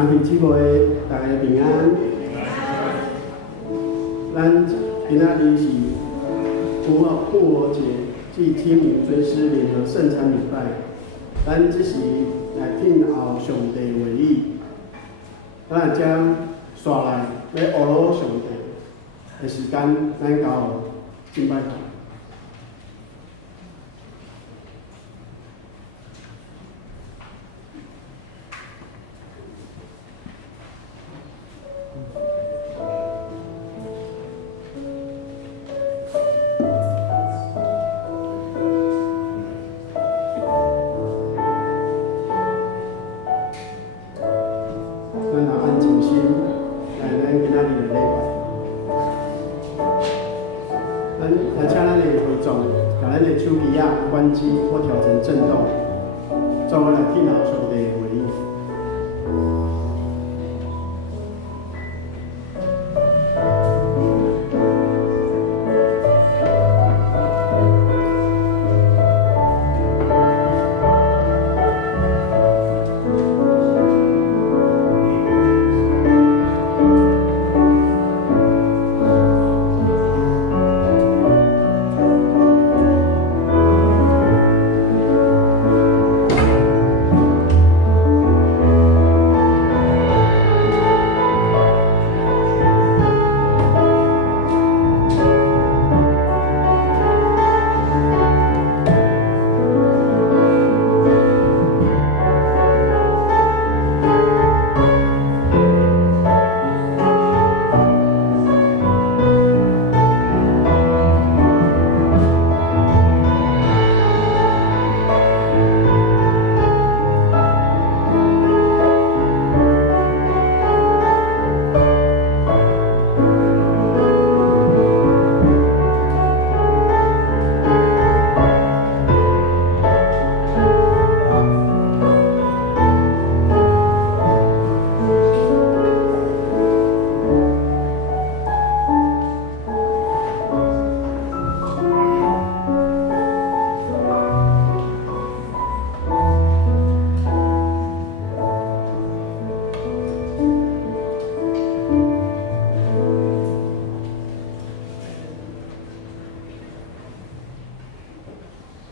阿弟姊妹，大家平安。咱今仔日是复活节暨清明追思联合圣餐礼拜，咱即时来听候上帝话语，咱将刷来要学罗上帝的时间，咱到敬拜堂。咱若安静心来咱今仔日的礼拜。请咱的会众，把咱的手机啊关机或调成震动，做我来听候上帝的回应。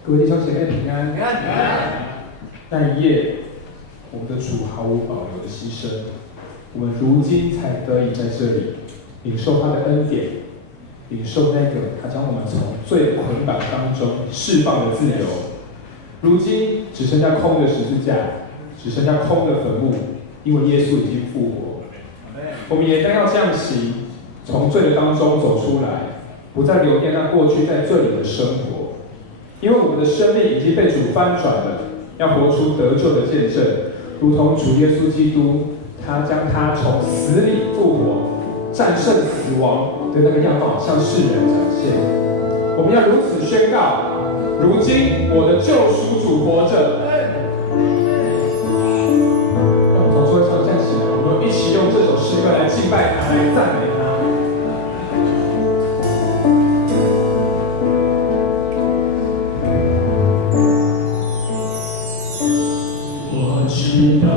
各位弟兄姐妹平安。那一夜，我们的主毫无保留的牺牲，我们如今才得以在这里领受他的恩典，领受那个他将我们从罪捆绑当中释放的自由。如今只剩下空的十字架，只剩下空的坟墓，因为耶稣已经复活。我们也将要降行，从罪的当中走出来，不再留恋那过去在罪里的生活。因为我们的生命已经被主翻转了，要活出得救的见证，如同主耶稣基督，他将他从死里复活，战胜死亡的那个样貌向世人展现。我们要如此宣告：如今我的救赎主活着。让我们从座位上站起来，我们一起用这首诗歌来敬拜他，来赞美他。知道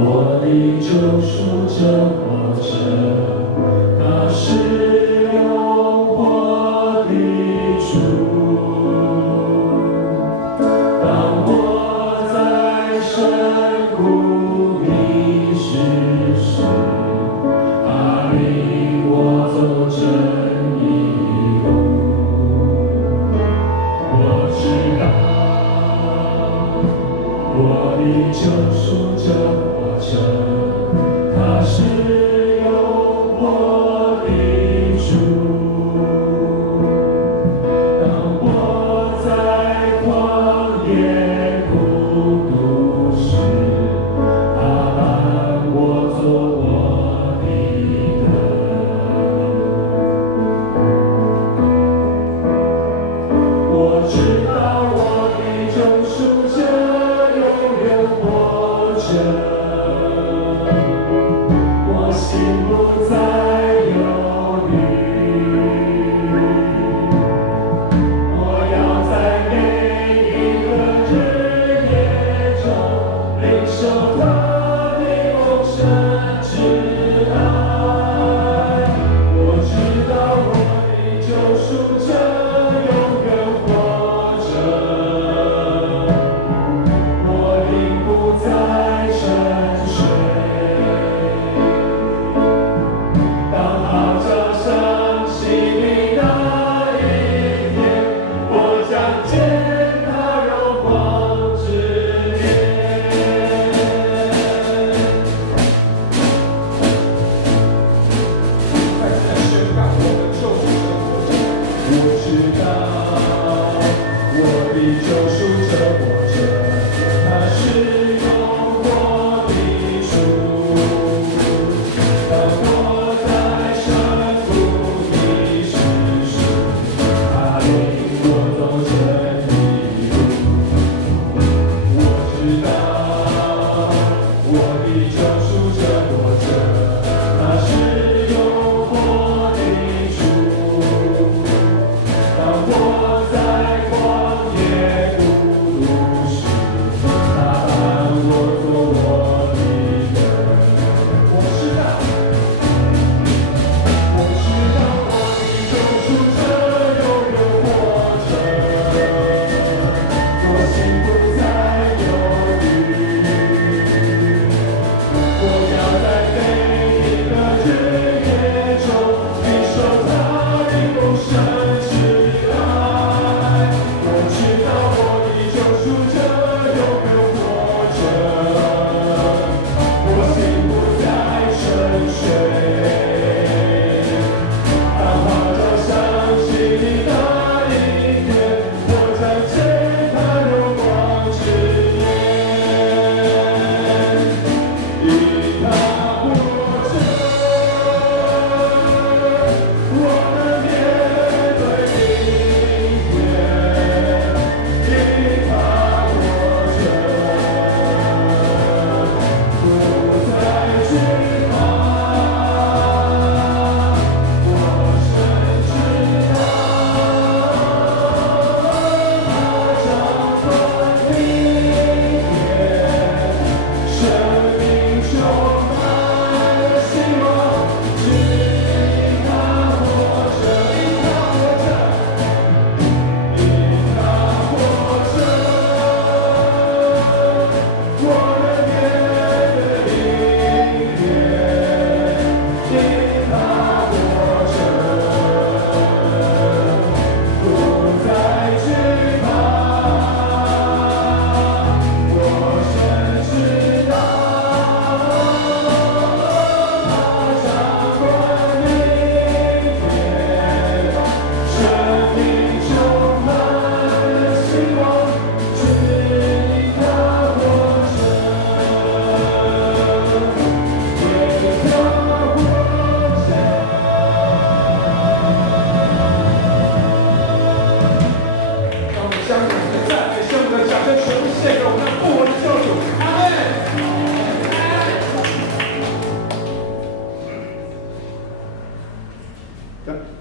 我的救赎者活着，他是永活的主。当我在深谷迷失时，他领我走真义路。我知道。我的救赎者活着，他是永活的主。当我在旷野孤独时，他伴我做我的灯。我知道我的救赎者活着，我心不再忧虑。我要在每一个日夜中领受他的丰盛之爱。我知道我的救赎者永远活着。不再沉睡。当号角响起的那一天，我将见他荣光之面。再次的宣告，我们救赎者活着。我知道我的救赎者活着。他是永活的主，当我在深谷迷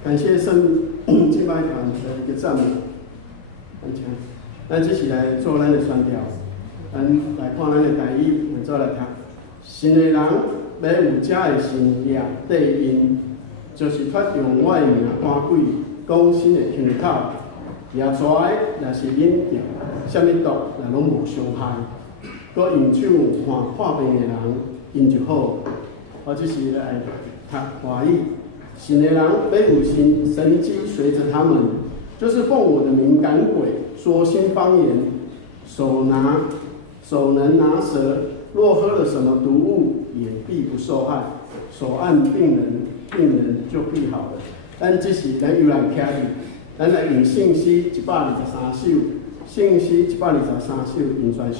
感谢圣敬拜团的一个赞美，感谢。咱只是来做咱的宣调，咱来看咱的台语，我做来读。信的人要有这的信业底因，就是发用我的名赶鬼，讲神的听口，也抓的若是忍着，什么毒也拢无伤害。搁用手看破病的人，因就好。我只是来读华语。信的人要有神迹随着他们，就是奉我的名赶鬼，说新方言，手能拿蛇，若喝了什么毒物，也必不受害。手按病人就必好了。咱这是咱由来徛去，咱来用圣诗123首，圣诗123首用全首。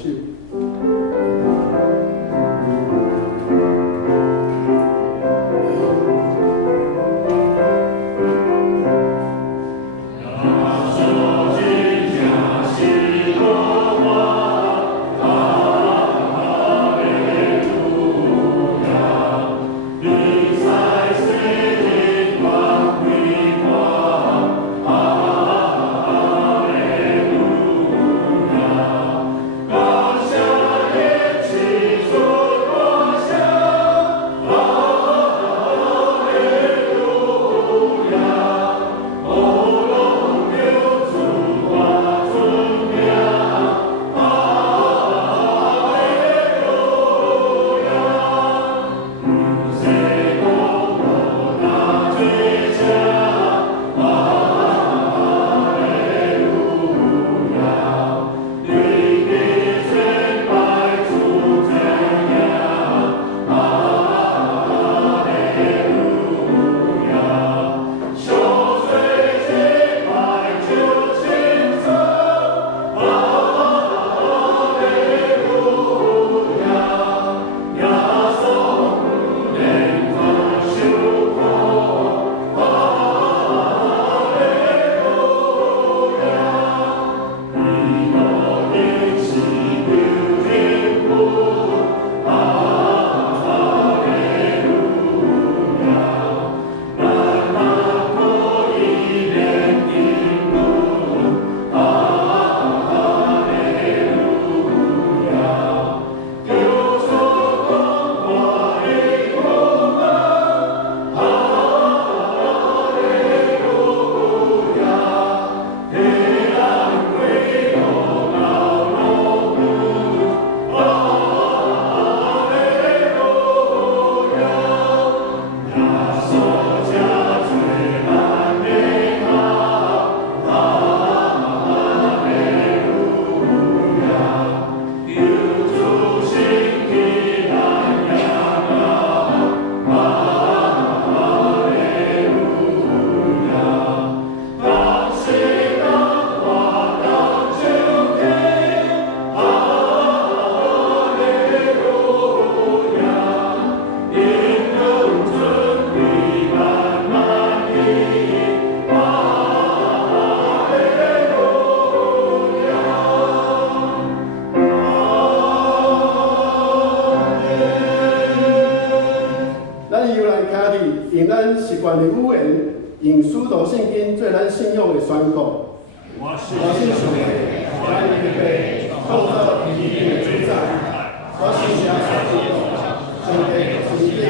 用咱习惯的语言，用使徒圣经做咱信仰的宣告。我信上帝，咱预备创造天地的主宰。我信上帝，上帝的真理，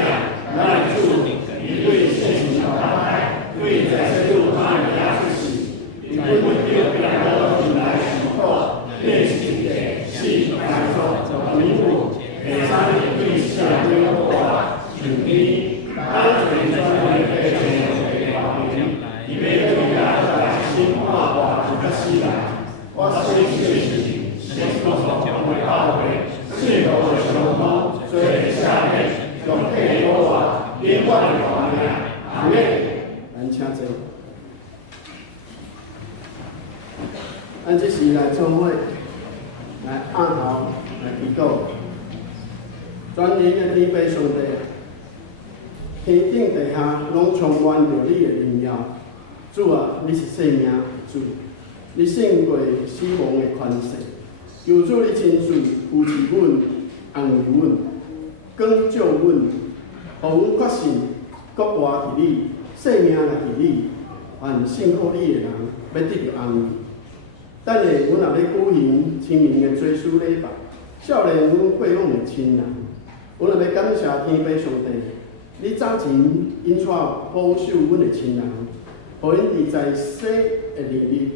咱的主，伊对圣经的爱，对在世路他的亚视时，伊本着两个人来许可，练习的是来做民主，会使对社会好啊，顺利。咱最专业的全球化平，伊要对咱来深化化一个时代。我相信是共同会到位，适度的相互，做下面用配合化，连贯的方面，阿妹，咱请坐。咱这时来做伙，来暗号来祈祷，全能的天父上帝。天顶地下拢充满着你的荣耀，主啊，你是生命的主，你胜过死亡的权势。求主你亲自扶持阮、安慰阮、广照阮，互阮决心，搁活伫你，生命来伫你，凡信靠你的人要得到安慰。等下，阮也要举行清明的追思礼拜，少年阮过往的亲人，阮也要感谢天父上帝。你早前因带保守阮的亲人，互因伫在世的日子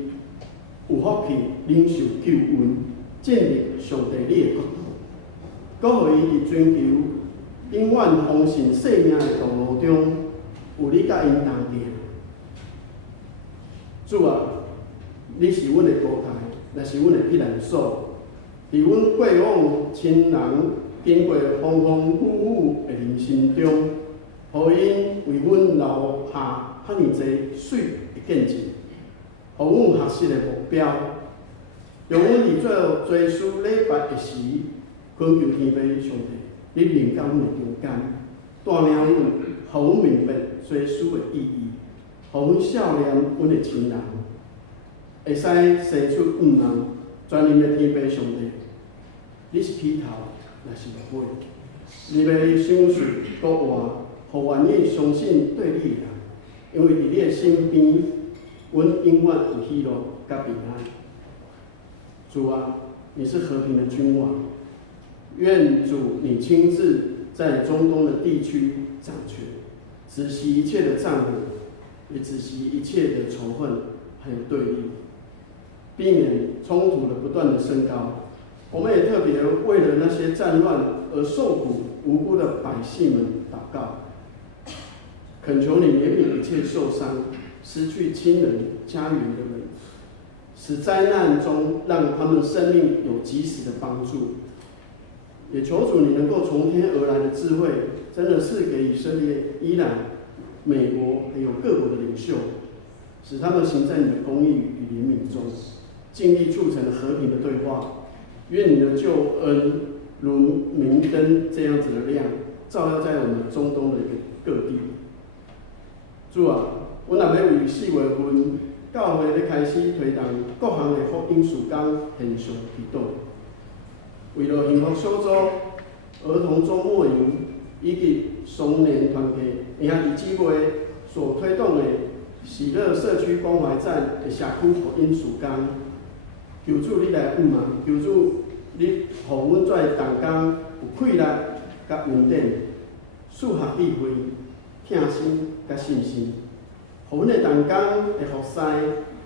有福气领受救恩，进入上帝你的国度。搁互伊伫追求永远丰盛生命的道路中，有你甲因同行。主啊，你是阮的高台，也是阮的避难所。伫阮过往亲人经过风风雨雨的人生中，互因为阮留下遐尼侪水的见证，互阮学习的目标，让阮伫做追思礼拜的时，恳求天父上帝，你领导阮的中间，带领阮，互阮明白追思的意义，互阮少年阮的亲人，会使生出毋通全然的天父上帝。你是起头，也是尾。你要想事国外，互愿意相信对你的人，因为伫你的身边，阮永远有喜乐甲平安。主啊，你是和平的君王，愿主你亲自在中东的地区掌权，止息一切的战火，也止息一切的仇恨还有对立，避免冲突的不断的升高。我们也特别为了那些战乱而受苦无辜的百姓们祷告，恳求你怜悯一切受伤、失去亲人、家园的人，使灾难中让他们生命有及时的帮助。也求主你能够从天而来的智慧，真的是给以色列、伊朗、美国还有各国的领袖，使他们行在你的公义与怜悯中，尽力促成和平的对话。愿你的救恩如明灯这样子的亮，照耀在我们中东的各地。主啊，我若要为4月份教会咧开始推动各项的福音事工现象祈祷，为了幸福小组、儿童周末营以及双年团契兄弟姊妹所推动的喜乐社区关怀站的社区福音事工。求主你来帮忙，求主你互阮在同工有快乐甲稳定，适合智慧、听心甲信心，互阮的同工会服侍，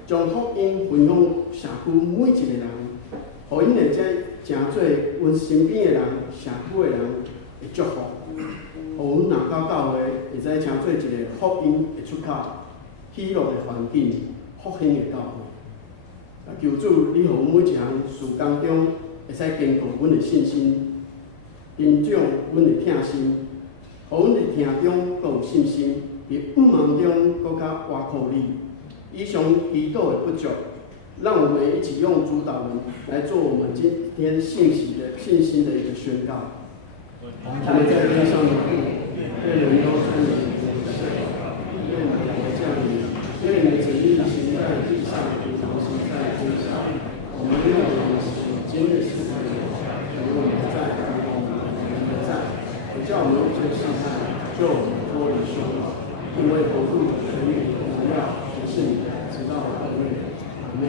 将福音分享社区每一个人，互因会真做阮身边的人、社区的人的祝福，互阮若到教会会使成做一个福音的出口，喜乐的环境，复兴的教会。求主，你互阮每一项事工中，会使坚固阮的信心，增长阮的听心，互阮伫听中阁有信心，伫毋忙中阁较倚靠你。以上祈祷的不足，让我们一起用主导文来做我们今天信心的一个宣告。我们在天上的父，愿人都尊你为圣，愿你的国降临，愿你的旨意行在地上。在天上，我们用我们今日吃饭的，给我们在，我们的在，不叫我们有些试探，就我们脱离凶恶，因为国度、权力、荣耀，全是你的，直到永远。阿门。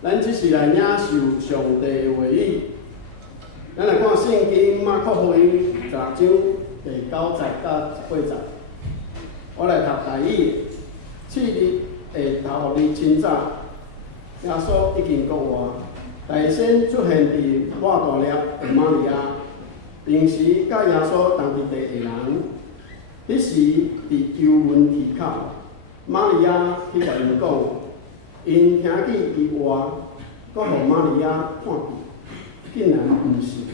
咱只是来领受上帝的话语。咱来看圣经马可福音10章第9节到18节。我来读第一。次日下头日清早，耶稣已经国外，大先出现伫抹大粒的玛利亚，平时甲耶稣同伫地的人。迄时伫幽门溪口，玛利亚去甲因讲。因听见伊话，阁互玛利亚看见，竟然毋信。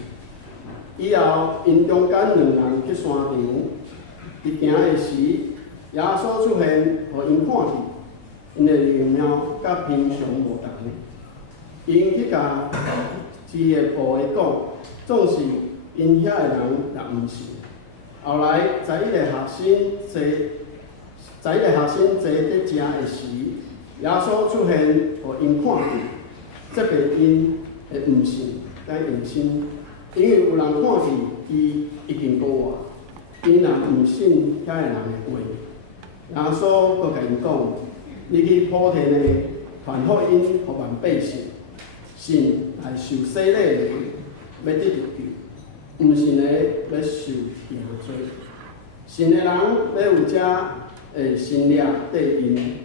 以后，因中间两人去山场，伫行的时，耶稣出现，互因看见，因的样貌甲平常无同。因去甲支个部的讲，总是因遐个人也毋信。后来，在迄个学生坐伫食的时，耶稣出现，互因看见，这便因会毋信，甲用心，因为有人看见伊已经过活，因也毋信遐个人的话。耶稣阁甲因讲：你去普天的传福音，互万百姓，信来受洗礼的，要得着救；毋信的要受定罪。信的人要有这的心力对因，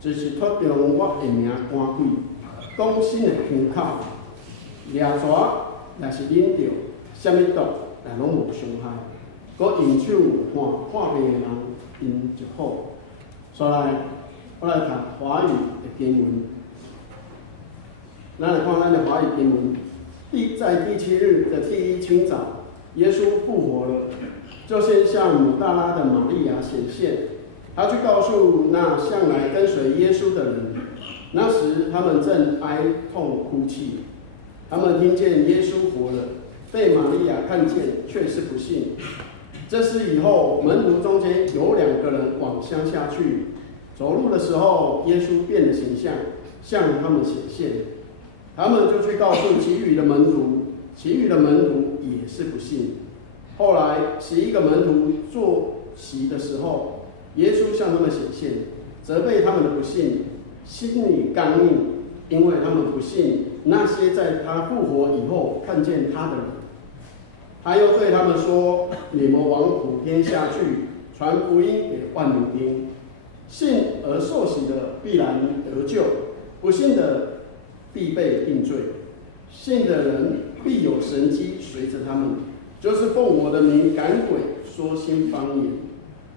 就是托中我的名赶鬼，讲神的腔口，掠蛇也是忍着，什么毒也拢无伤害。搁用手看病的人，因就好。所来，我来读华语的经文。咱来看咱的华语经文。在第7日的第一清早，耶稣复活了，就先向抹大拉的玛利亚显现。他去告诉那向来跟随耶稣的人。那时他们正哀痛哭泣。他们听见耶稣活了，被玛利亚看见，却是不信。这事以后，门徒中间有2个人往乡下去，走路的时候，耶稣变了形象，向他们显现。他们就去告诉其余的门徒，其余的门徒也是不信。后来11个门徒坐席的时候，耶稣向他们显现，责备他们的不信，心里刚硬，因为他们不信那些在他复活以后看见他的人。他又对他们说：你们往普天下去，传福音给万民听。信而受洗的必然得救，不信的必被定罪。信的人必有神迹随着他们，就是奉我的名赶鬼，说新方言，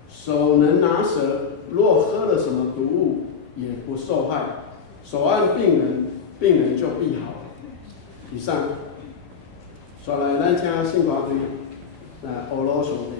手能拿蛇，若喝了什么毒物，也不受害。手按病人，病人就必好。以上，再来咱请信华队来欧罗上帝。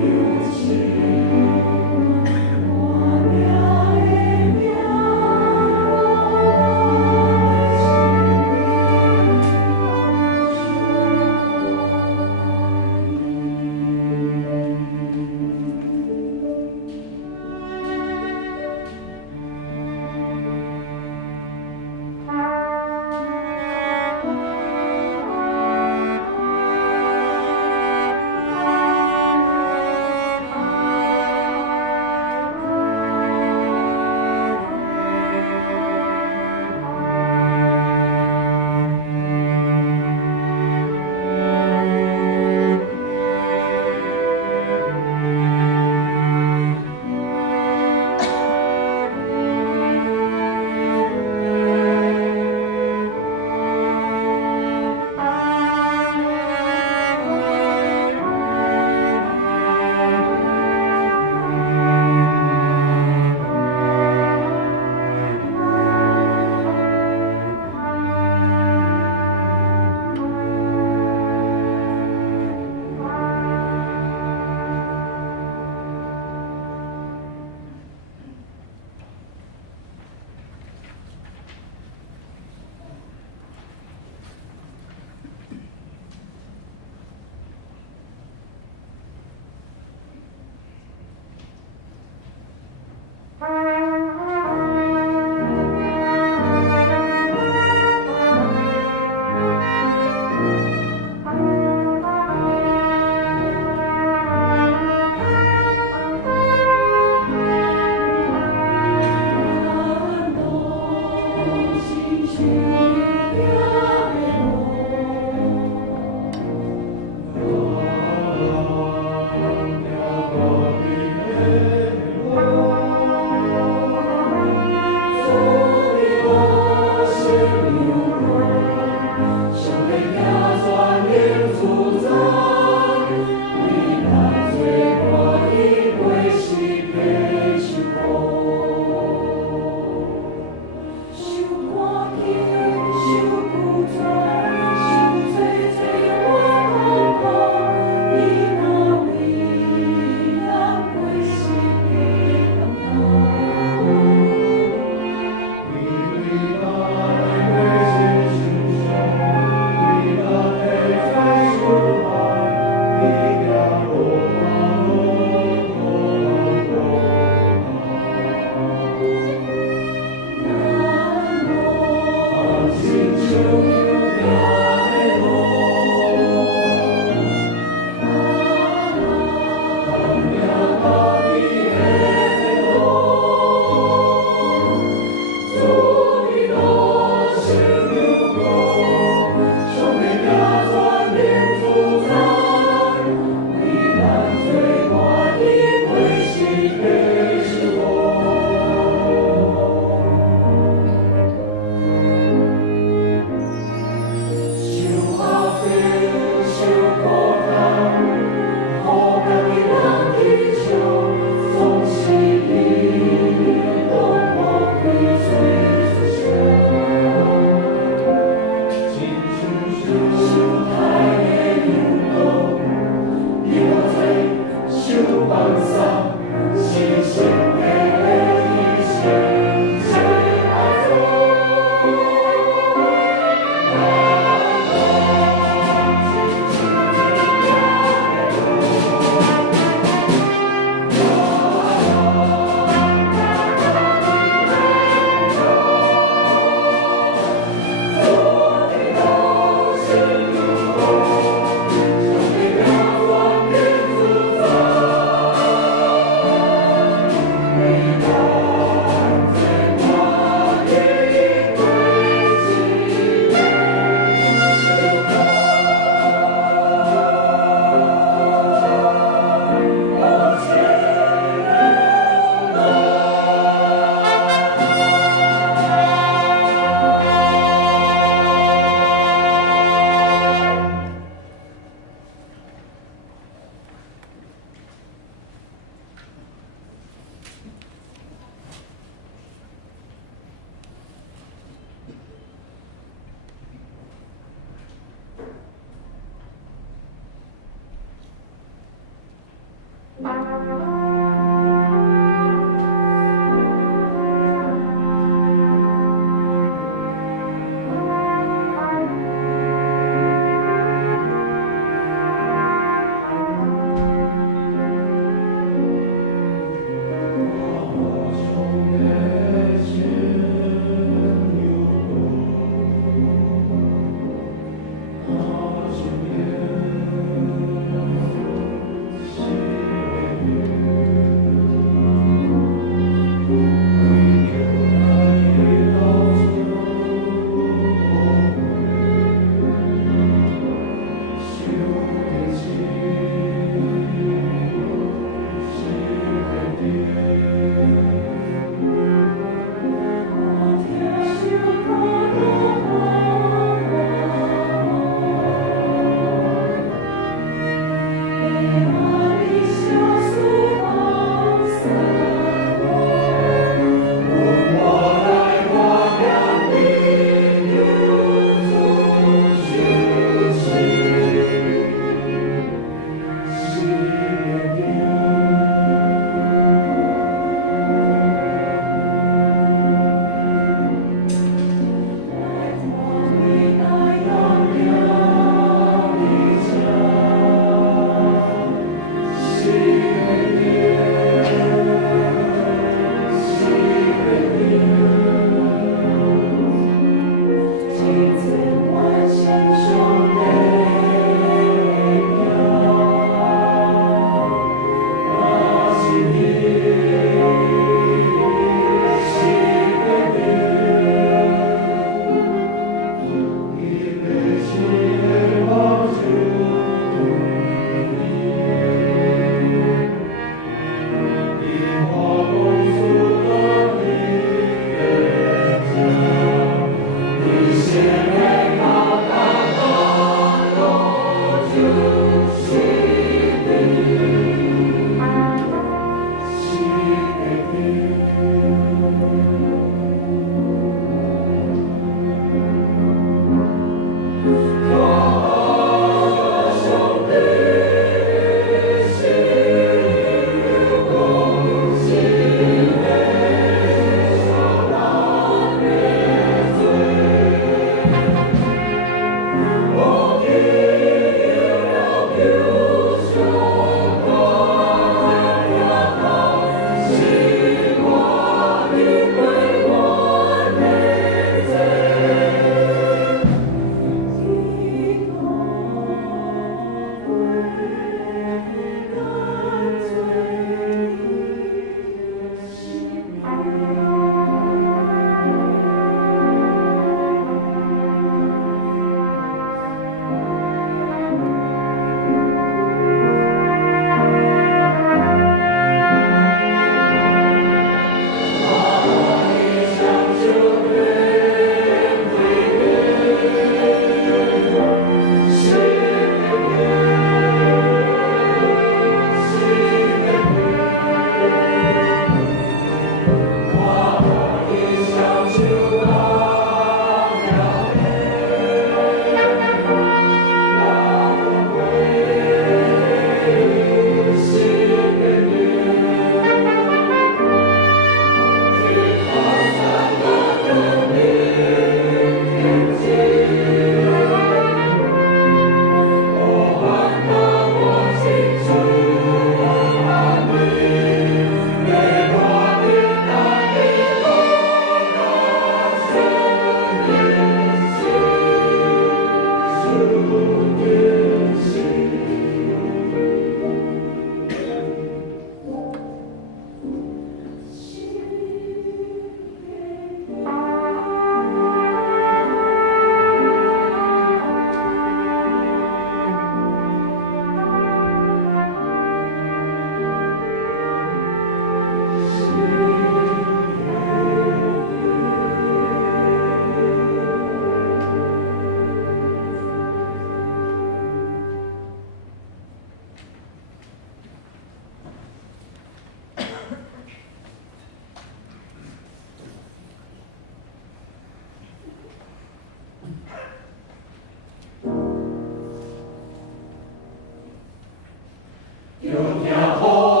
有条河。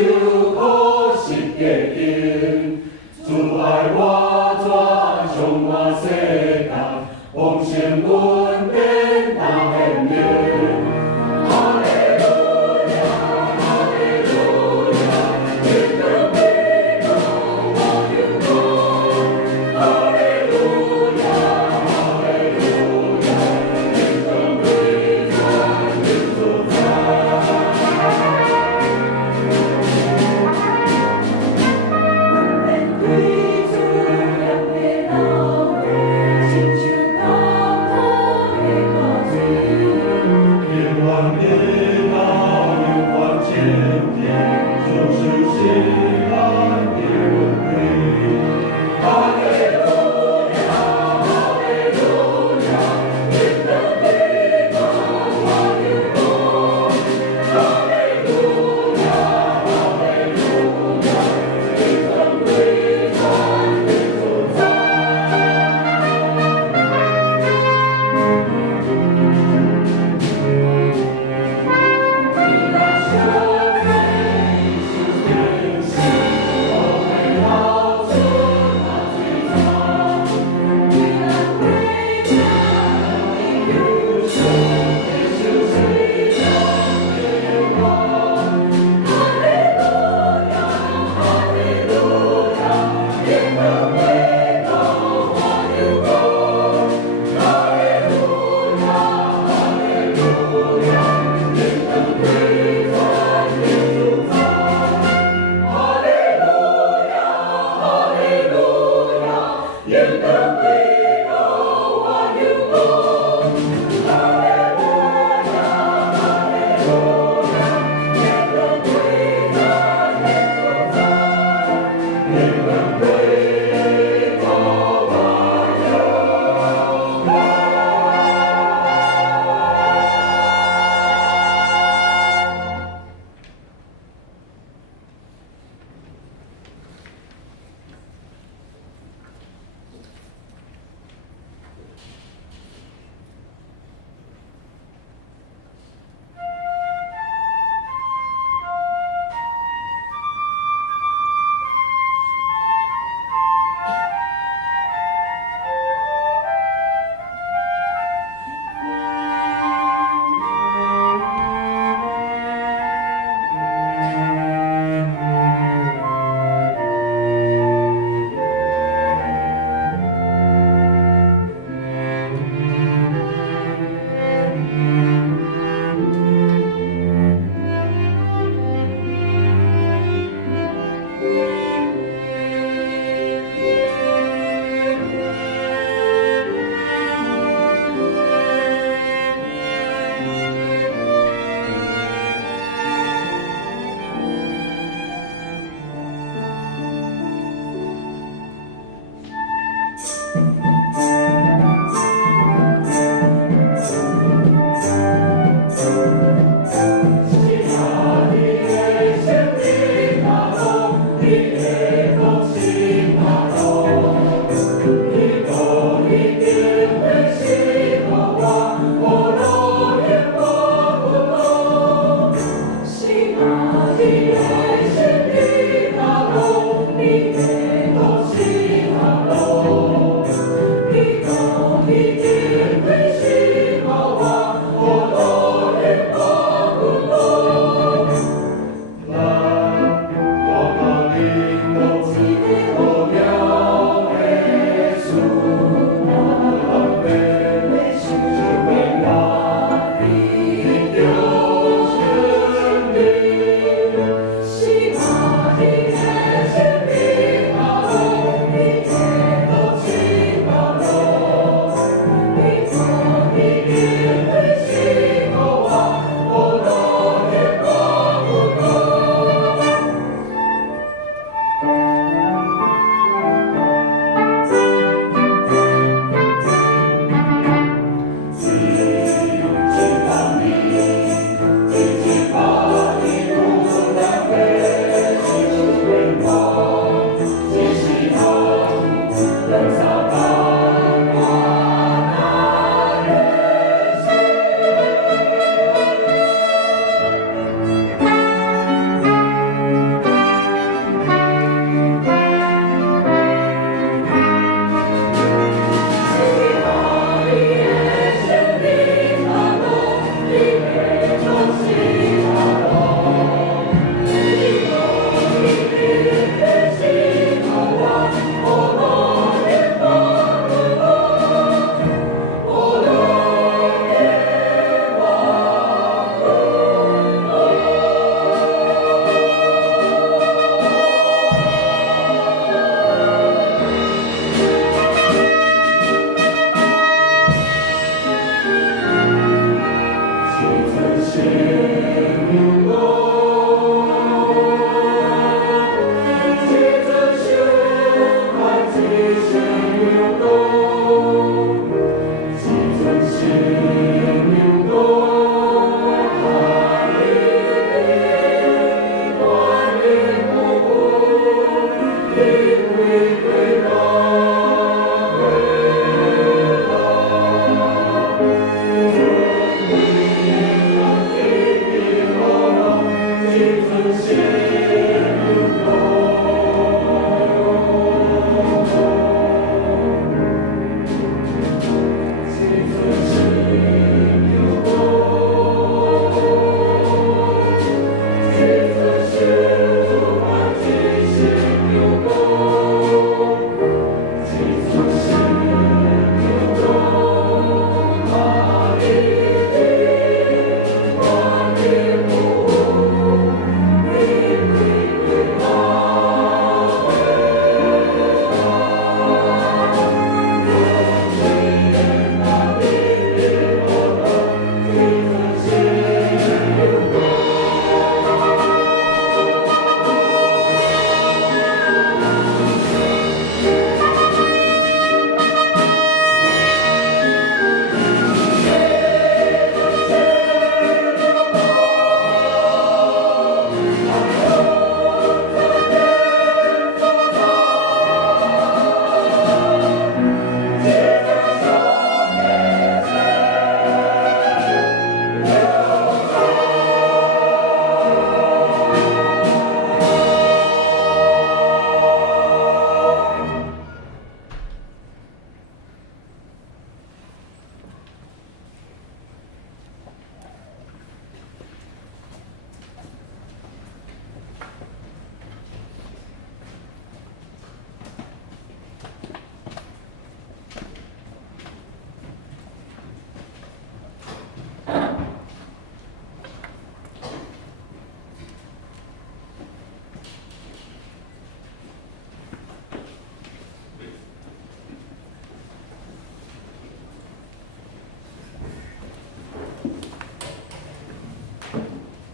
手可惜的经，主爱我转向我世界，奉献阮的大献命。哈利路亚，哈利路亚，天的美好我永恒。哈利路亚，哈利路亚，天的美好永恒。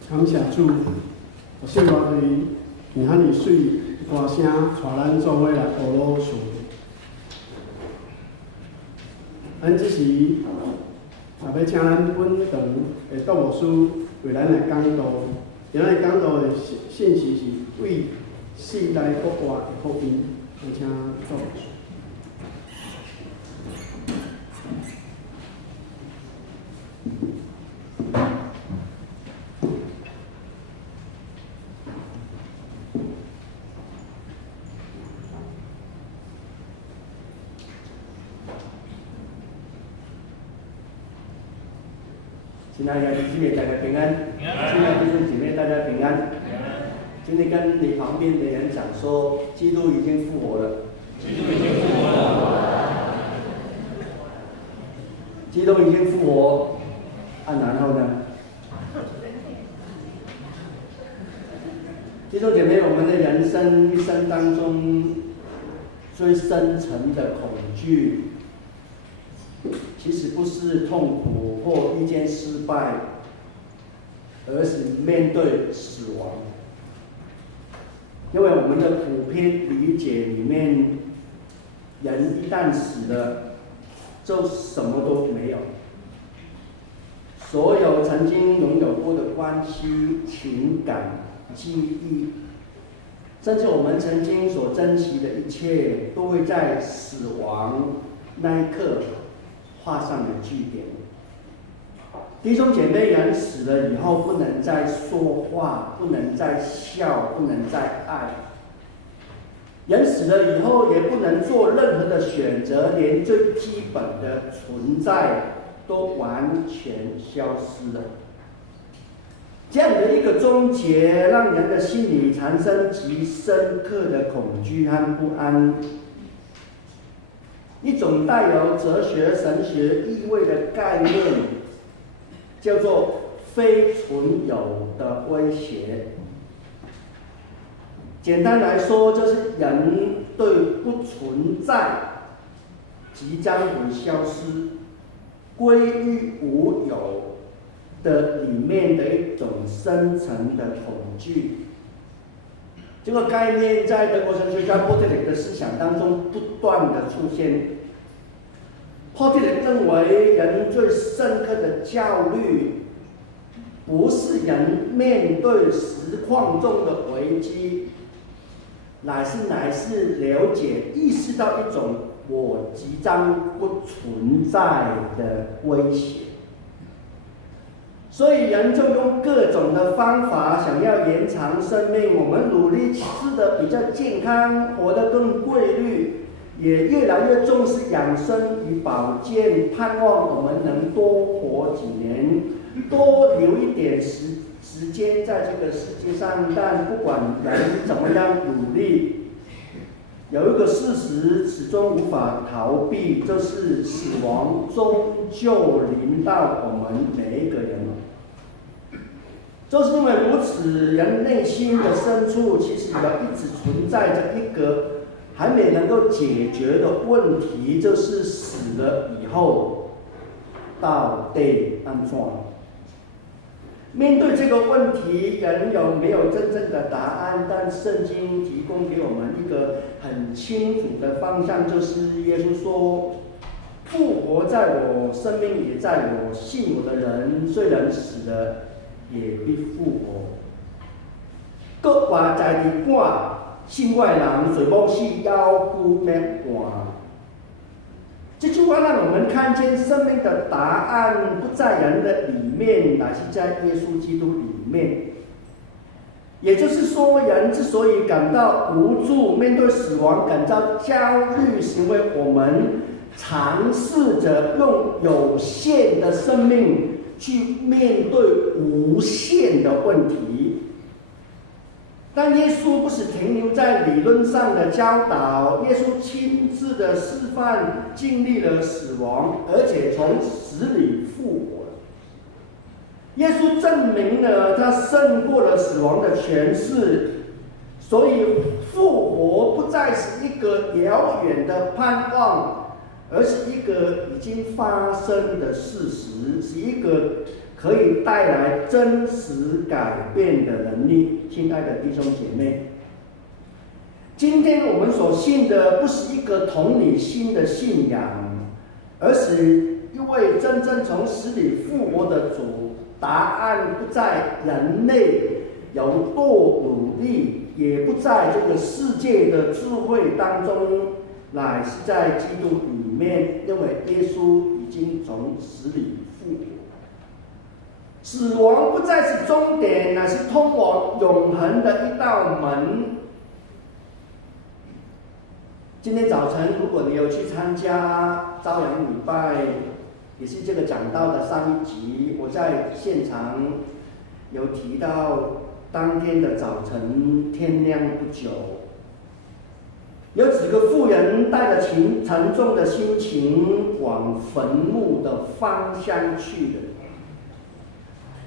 感谢主，我信我对你和你水歌声带咱做伙来讨论上帝。咱这时也要请咱本堂的杜牧师为咱来讲道。今仔日讲道的信息是为世代国外的福音，我请杜牧师。亲爱的弟兄姐妹，大家平安。亲爱的弟兄姐妹，大家平安。今天跟你旁边的人讲说，基督已经复活了。基督已经复活了。基督已经复活，然后呢？弟兄姐妹，我们的人生一生当中最深层的恐惧，其实不是痛苦或遇见失败，而是面对死亡。因为我们的普遍理解里面，人一旦死了，就什么都没有。所有曾经拥有过的关系、情感、记忆，甚至我们曾经所珍惜的一切，都会在死亡那一刻画上了句点。弟兄姐妹，人死了以后不能再说话，不能再笑，不能再爱。人死了以后也不能做任何的选择，连最基本的存在都完全消失了。这样的一个终结，让人的心里产生极深刻的恐惧和不安。一种带有哲学、神学意味的概念，叫做非存有的威胁。简单来说，就是人对不存在、即将会消失、归于无有的里面的一种深层的恐惧。这个概念在德国神学家波特里的思想当中不断的出现。波特里认为，人最深刻的焦虑，不是人面对实况中的危机，乃是了解、意识到一种我即将不存在的威胁。所以人就用各种的方法想要延长生命，我们努力吃得比较健康，活得更规律，也越来越重视养生与保健，盼望我们能多活几年，多留一点时间在这个世界上。但不管人怎么样努力，有一个事实始终无法逃避，就是死亡终究临到我们每一个人。就是因为如此，人内心的深处其实一直存在着一个还没能够解决的问题，就是死了以后到底安怎？面对这个问题，人有没有真正的答案？但圣经提供给我们一个很清楚的方向，就是耶稣说：“复活在我，生命也在我。信我的人，虽然死了，也必复活。搁活在地赶，信我的人，随某死，要久免赶。”这句话让我们看见生命的答案不在人的里面，乃是在耶稣基督里面。也就是说，人之所以感到无助，面对死亡感到焦虑，是因为我们尝试着用有限的生命去面对无限的问题。但耶稣不是停留在理论上的教导，耶稣亲自的示范，经历了死亡，而且从死里复活了。耶稣证明了他胜过了死亡的权势，所以复活不再是一个遥远的盼望，而是一个已经发生的事实，是一个可以带来真实改变的能力。亲爱的弟兄姐妹，今天我们所信的不是一个同理心的信仰，而是一位真正从死里复活的主。答案不在人类有多努力，也不在这个世界的智慧当中，乃是在基督里面，因为耶稣已经从死里复活。死亡不再是终点，乃是通往永恒的一道门。今天早晨，如果你有去参加朝阳礼拜，也是这个讲道的上一集，我在现场有提到，当天的早晨天亮不久，有几个妇人带着沉重的心情往坟墓的方向去了。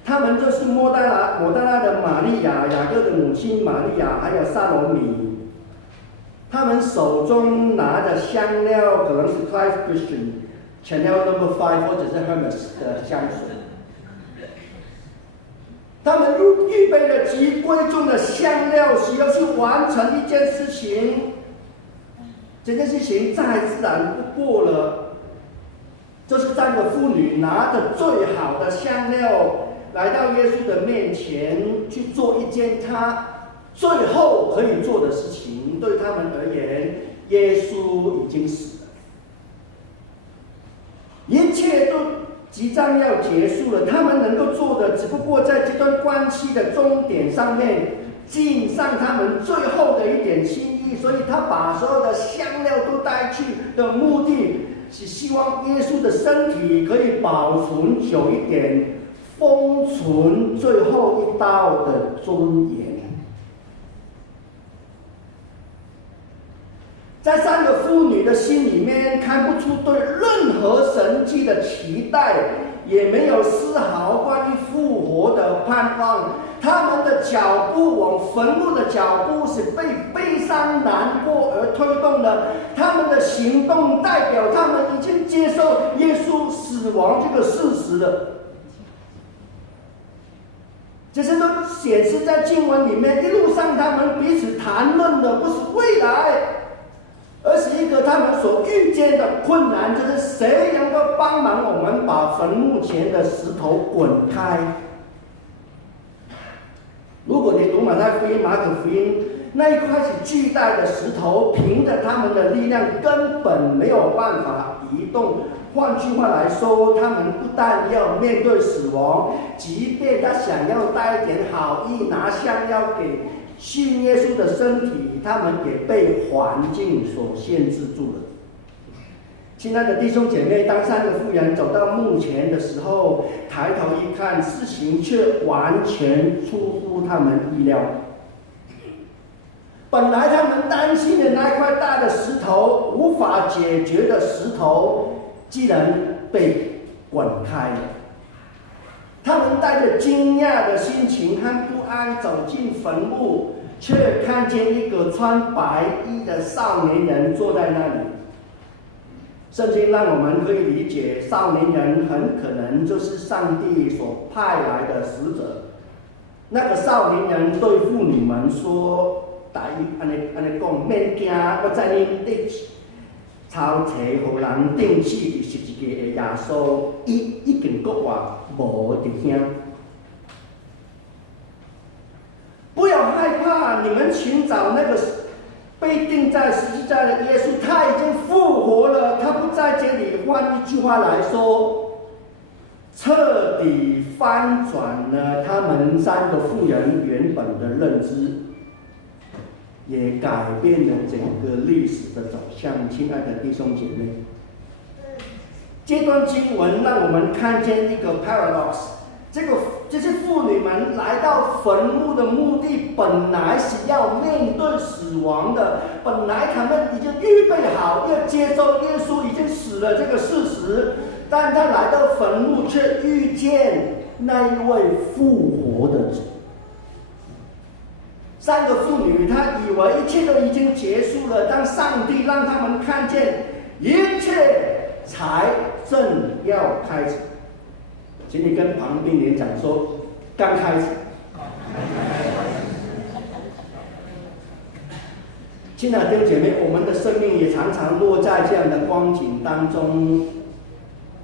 他们就是抹大拉的玛利亚、雅各的母亲玛利亚，还有撒罗米。他们手中拿着香料，可能是 Clive Christian、Chanel No. 5或者是 Hermes 的香水。他们预备了极贵重的香料，需要去完成一件事情。这件事情再自然不过了，就是三个妇女拿着最好的香料来到耶稣的面前，去做一件他最后可以做的事情。对他们而言，耶稣已经死了，一切都即将要结束了。他们能够做的，只不过在这段关系的终点上面尽上他们最后的一点心意。所以他把所有的香料都带去的目的，是希望耶稣的身体可以保存久一点，封存最后一道的尊严。在三个妇女的心里面，看不出对任何神迹的期待，也没有丝毫关于复活的盼望。他们的脚步往坟墓的脚步是被悲伤难过而推动的，他们的行动代表他们已经接受耶稣死亡这个事实了。这些都显示在经文里面，一路上他们彼此谈论的不是未来，而是一个他们所遇见的困难，就是谁能够帮忙我们把坟墓前的石头滚开。如果你读马太福音、马可福音，那一块是巨大的石头，凭着他们的力量根本没有办法移动。换句话来说，他们不但要面对死亡，即便他想要带一点好意，拿香料给信耶稣的身体，他们也被环境所限制住了。亲爱的弟兄姐妹，当三个妇人走到墓前的时候，抬头一看，事情却完全出乎他们意料。本来他们担心的那块大的石头，无法解决的石头，竟然被滚开了。他们带着惊讶的心情和不安走进坟墓，却看见一个穿白衣的少年人坐在那里。圣经让我们可以理解，少年人很可能就是上帝所派来的使者。那个少年人对妇女们说：“大意安尼讲，免惊，我知恁伫抄册，互人钉死伫十字架的耶稣，已经国外无伫遐。不要害怕，你们寻找那个被钉在十字架的耶稣，他已经复活了，他不在这里。换一句话来说，彻底翻转了他们三个妇人原本的认知，也改变了整个历史的走向。亲爱的弟兄姐妹，这段经文让我们看见一个 paradox。这些妇女们来到坟墓的目的，本来是要面对死亡的，本来他们已经预备好要接受耶稣已经死了这个事实，但他来到坟墓却遇见那一位复活的主。三个妇女，她以为一切都已经结束了，当上帝让他们看见一切才正要开始。请你跟旁边人讲说，刚开始。亲爱的弟兄姐妹，我们的生命也常常落在这样的光景当中，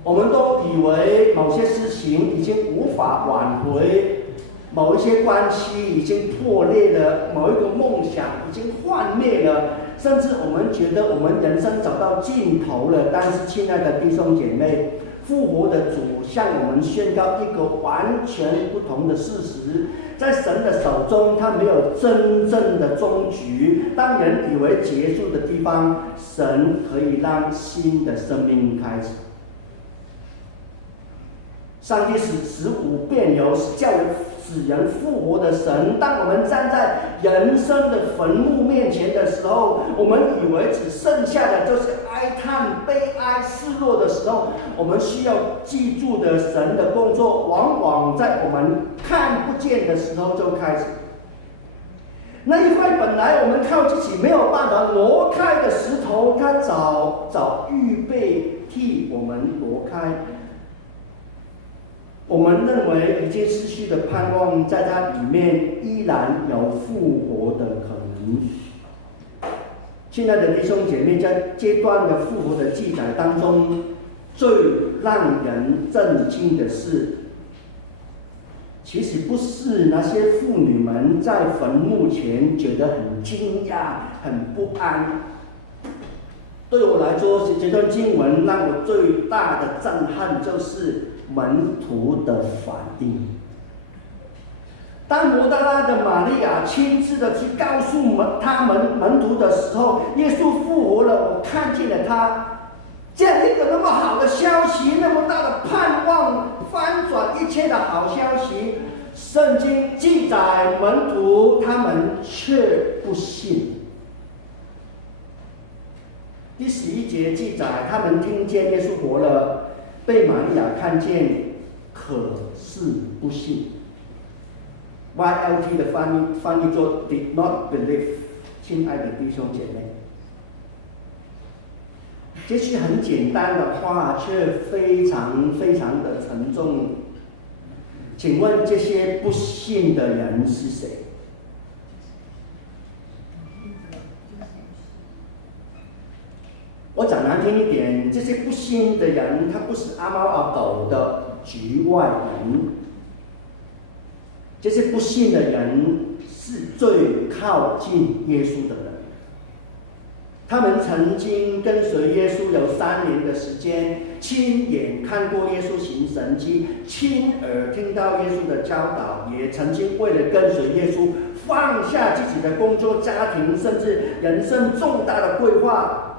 我们都以为某些事情已经无法挽回，某一些关系已经破裂了，某一个梦想已经幻灭了，甚至我们觉得我们人生走到尽头了。但是，亲爱的弟兄姐妹，复活的主向我们宣告一个完全不同的事实，在神的手中，他没有真正的终局。当人以为结束的地方，神可以让新的生命开始。上帝使无变有，是叫人使人复活的神。当我们站在人生的坟墓面前的时候，我们以为只剩下的就是哀叹、悲哀、失落的时候，我们需要记住的神的工作，往往在我们看不见的时候就开始。那一块本来我们靠自己没有办法挪开的石头，它早预备替我们挪开。我们认为已经失去的盼望，在它里面依然有复活的可能。亲爱的弟兄姐妹，在这段的复活的记载当中，最让人震惊的是，其实不是那些妇女们在坟墓前觉得很惊讶、很不安。对我来说，这段经文让我最大的震撼就是门徒的反应。当摩大拉的玛利亚亲自的去告诉他们门徒的时候，耶稣复活了，我看见了他。这样一个那么好的消息，那么大的盼望，翻转一切的好消息，圣经记载门徒他们却不信。第11节记载，他们听见耶稣活了，被玛利亚看见，可是不信。YLT 的翻译作 did not believe。亲爱的弟兄姐妹，这句很简单的话，却非常非常的沉重。请问这些不信的人是谁？我讲难听一点，这些不信的人，他不是阿猫阿狗的局外人。这些不信的人是最靠近耶稣的人。他们曾经跟随耶稣有3年的时间，亲眼看过耶稣行神迹，亲耳听到耶稣的教导，也曾经为了跟随耶稣放下自己的工作、家庭，甚至人生重大的规划。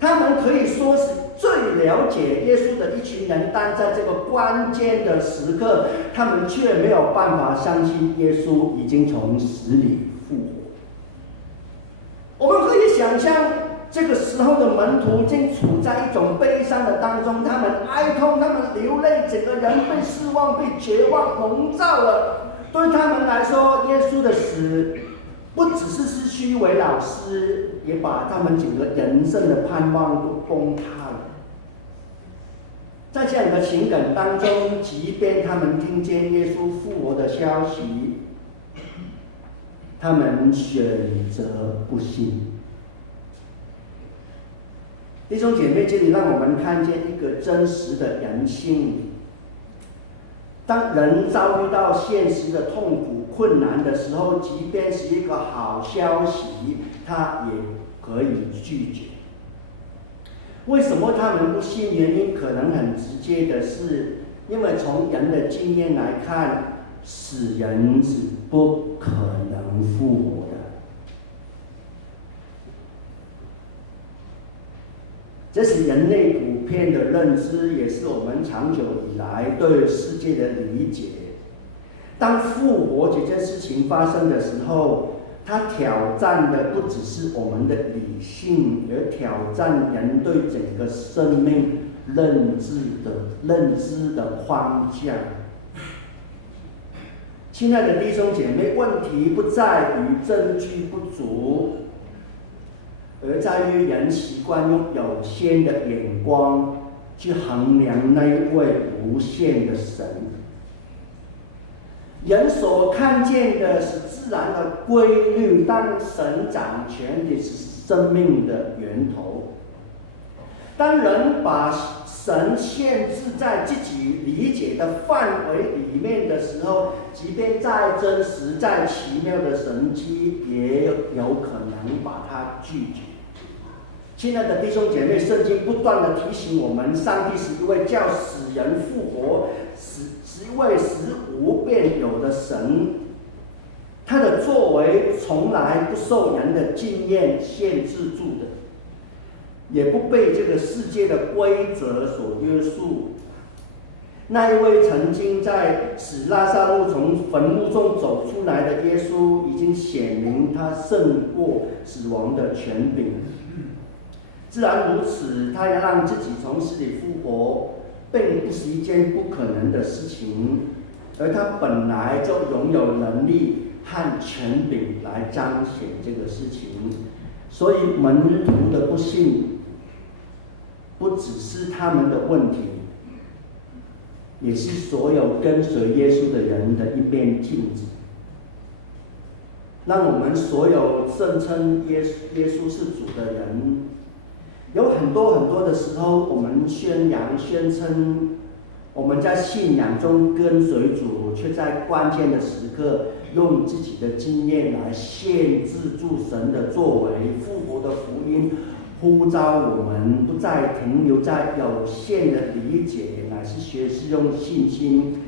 他们可以说是最了解耶稣的一群人，但在这个关键的时刻，他们却没有办法相信耶稣已经从死里复活。我们可以想象，这个时候的门徒正处在一种悲伤的当中，他们哀痛，他们流泪，整个人被失望、被绝望笼罩了。对他们来说，耶稣的死不只是失去一位老师，也把他们整个人生的盼望都崩塌了。在这样的情感当中，即便他们听见耶稣复活的消息，他们选择不信。弟兄姐妹，这里让我们看见一个真实的人性。当人遭遇到现实的痛苦、困难的时候，即便是一个好消息，他也可以拒绝。为什么他们不信？原因可能很直接的是，因为从人的经验来看，死人是不可能复活的。这是人类普遍的认知，也是我们长久以来对世界的理解。当复活这件事情发生的时候，它挑战的不只是我们的理性，而挑战人对整个生命认知的框架。亲爱的弟兄姐妹，问题不在于证据不足，而在于人习惯用有限的眼光去衡量那一位无限的神。人所看见的是自然的规律，但神掌权的是生命的源头。当人把神限制在自己理解的范围里面的时候，即便再真实、再奇妙的神迹，也有可能把它拒绝。亲爱的弟兄姐妹，圣经不断的提醒我们，上帝是一位叫死人复活、是一位使无变有的神。他的作为从来不受人的经验限制住的，也不被这个世界的规则所约束。那一位曾经在使拉撒路从坟墓中走出来的耶稣，已经显明他胜过死亡的权柄。自然如此，他要让自己从死里复活，并不是一件不可能的事情，而他本来就拥有能力和权柄来彰显这个事情。所以门徒的不信，不只是他们的问题，也是所有跟随耶稣的人的一面镜子。让我们所有声称耶稣是主的人，有很多的时候，我们宣称我们在信仰中跟随主，却在关键的时刻用自己的经验来限制住神的作为。复活的福音呼召我们不再停留在有限的理解，乃是学习用信心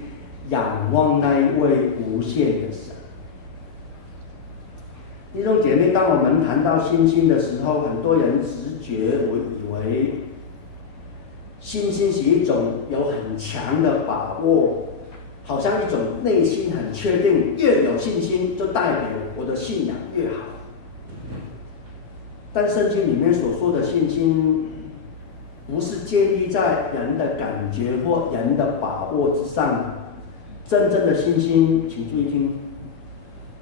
仰望那一位无限的神。弟兄姐妹，当我们谈到信心的时候，很多人直觉我以为信心是一种有很强的把握，好像一种内心很确定，越有信心就代表我的信仰越好。但圣经里面所说的信心，不是建立在人的感觉或人的把握之上。真正的信心，请注意听，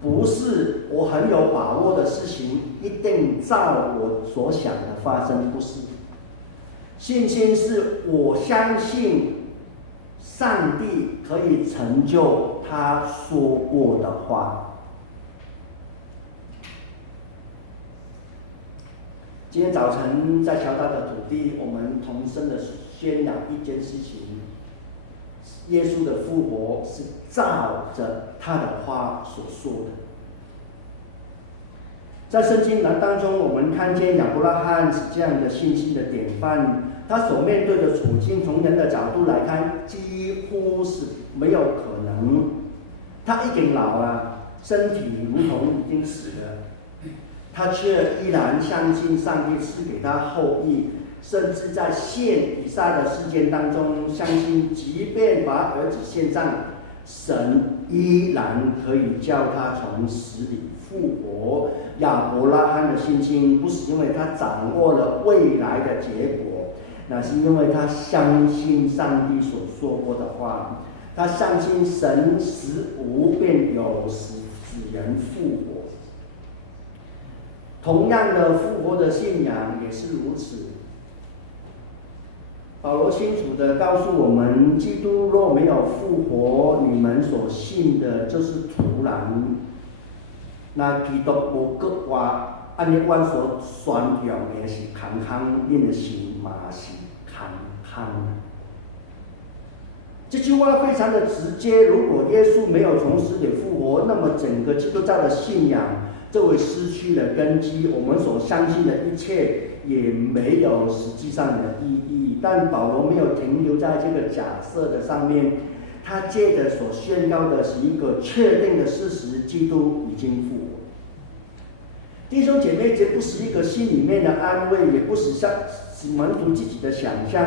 不是我很有把握的事情一定照我所想的发生，不是。信心是我相信上帝可以成就他说过的话。今天早晨在乔大的土地，我们同声的宣扬一件事情：耶稣的复活是照着他的话所说的。在圣经当中，我们看见亚伯拉罕是这样的信心的典范。他所面对的处境，从人的角度来看，几乎是没有可能。他已经老了，身体如同已经死了，他却依然相信上帝赐给他后裔，甚至在献以撒的事件当中，相信即便把儿子献上，神依然可以叫他从死里复活。亚伯拉罕的信心不是因为他掌握了未来的结果，那是因为他相信上帝所说过的话，他相信神使无变有，使人复活。同样的，复活的信仰也是如此。保罗清楚地告诉我们，基督若没有复活，你们所信的就是徒然。那基督无搁活，按你阮所宣扬的是空空，恁的信嘛是空空。这句话非常的直接。如果耶稣没有从死里复活，那么整个基督教的信仰就会失去了根基，我们所相信的一切也没有实际上的意义。但保罗没有停留在这个假设的上面，他借着所宣告的是一个确定的事实：基督已经复活。弟兄姐妹，这不是一个心里面的安慰，也不是门徒自己的想象，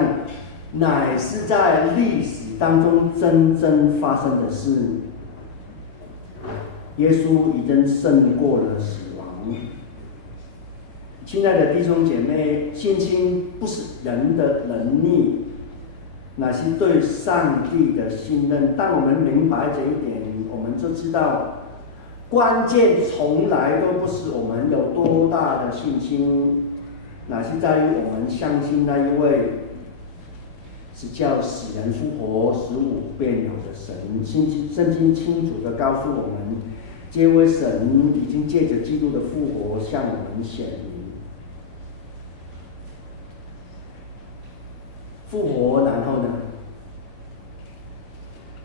乃是在历史当中真正发生的事。耶稣已经胜过了死亡。亲爱的弟兄姐妹，信心不是人的能力，乃是对上帝的信任。当我们明白这一点，我们就知道，关键从来都不是我们有多大的信心，乃是在于我们相信那一位是叫死人复活、使无变有的神。圣经清楚地告诉我们，这位神已经借着基督的复活向我们显明。复活然后呢？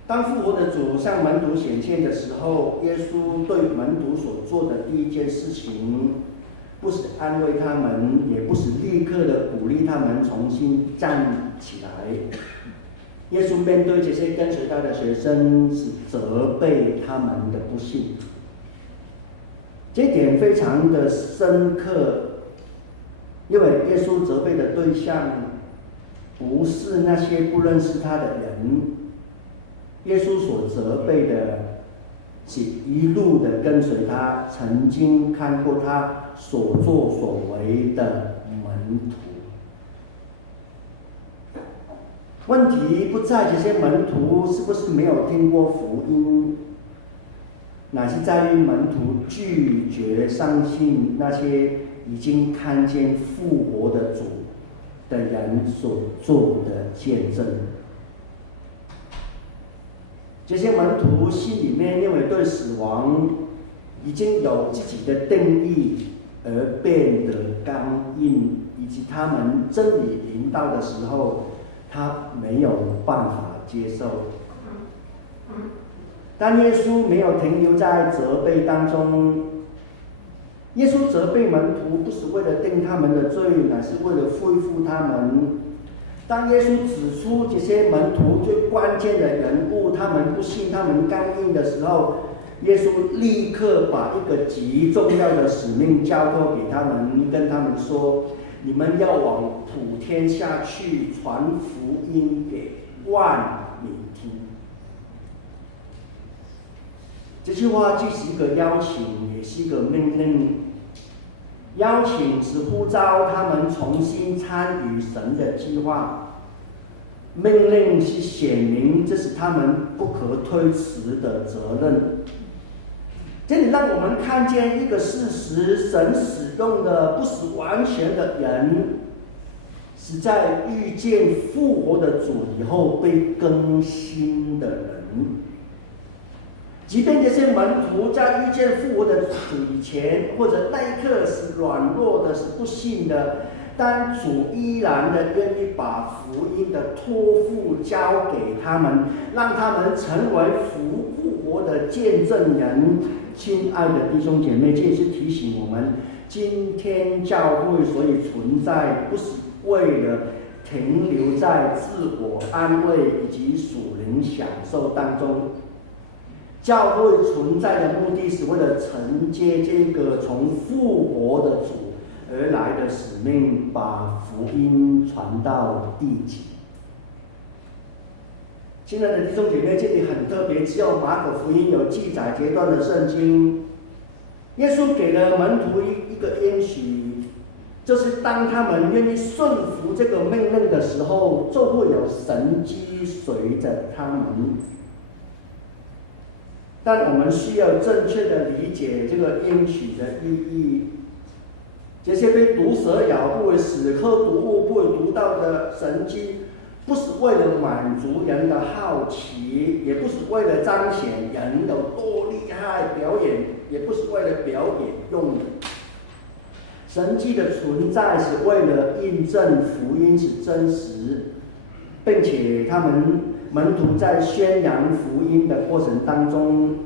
当复活的主向门徒显现的时候，耶稣对门徒所做的第一件事情，不是安慰他们，也不是立刻的鼓励他们重新站起来。耶稣面对这些跟随他的学生，是责备他们的不幸。这一点非常的深刻，因为耶稣责备的对象不是那些不认识他的人。耶稣所责备的是一路的跟随他、曾经看过他所作所为的门徒。问题不在这些门徒是不是没有听过福音，乃是在于门徒拒绝相信那些已经看见复活的主的人所做的见证。这些门徒心里面因为对死亡已经有自己的定义而变得刚硬，以及他们真理临到的时候，他没有办法接受。但耶稣没有停留在责备当中，耶稣责备门徒不是为了定他们的罪，乃是为了恢复他们。当耶稣指出这些门徒最关键的人物，他们不信，他们刚硬的时候，耶稣立刻把一个极重要的使命交托给他们，跟他们说：你们要往普天下去，传福音给万民听。这句话既是一个邀请，也是一个命令。邀请是呼召他们重新参与神的计划，命令是显明这是他们不可推辞的责任。这里让我们看见一个事实：神使用的不是完全的人，是在遇见复活的主以后被更新的人。即便这些门徒在遇见复活的主以前，或者那一刻是软弱的、是不信的，但主依然的愿意把福音的托付交给他们，让他们成为复活的见证人。亲爱的弟兄姐妹，这也是提醒我们，今天教会所以存在，不是为了停留在自我安慰以及属灵享受当中。教会存在的目的是为了承接这个从复活的主而来的使命，把福音传到地极。亲爱的弟兄姐妹，这里很特别，只有马可福音有记载这段的圣经。耶稣给了门徒一个应许，就是当他们愿意顺服这个命令的时候，就会有神迹随着他们。但我们需要正确的理解这个应许的意义。这些被毒蛇咬不为死、喝毒物不为毒道的神迹，不是为了满足人的好奇，也不是为了彰显人有多厉害表演，也不是为了表演用的。神迹的存在是为了印证福音是真实，并且他们门徒在宣扬福音的过程当中，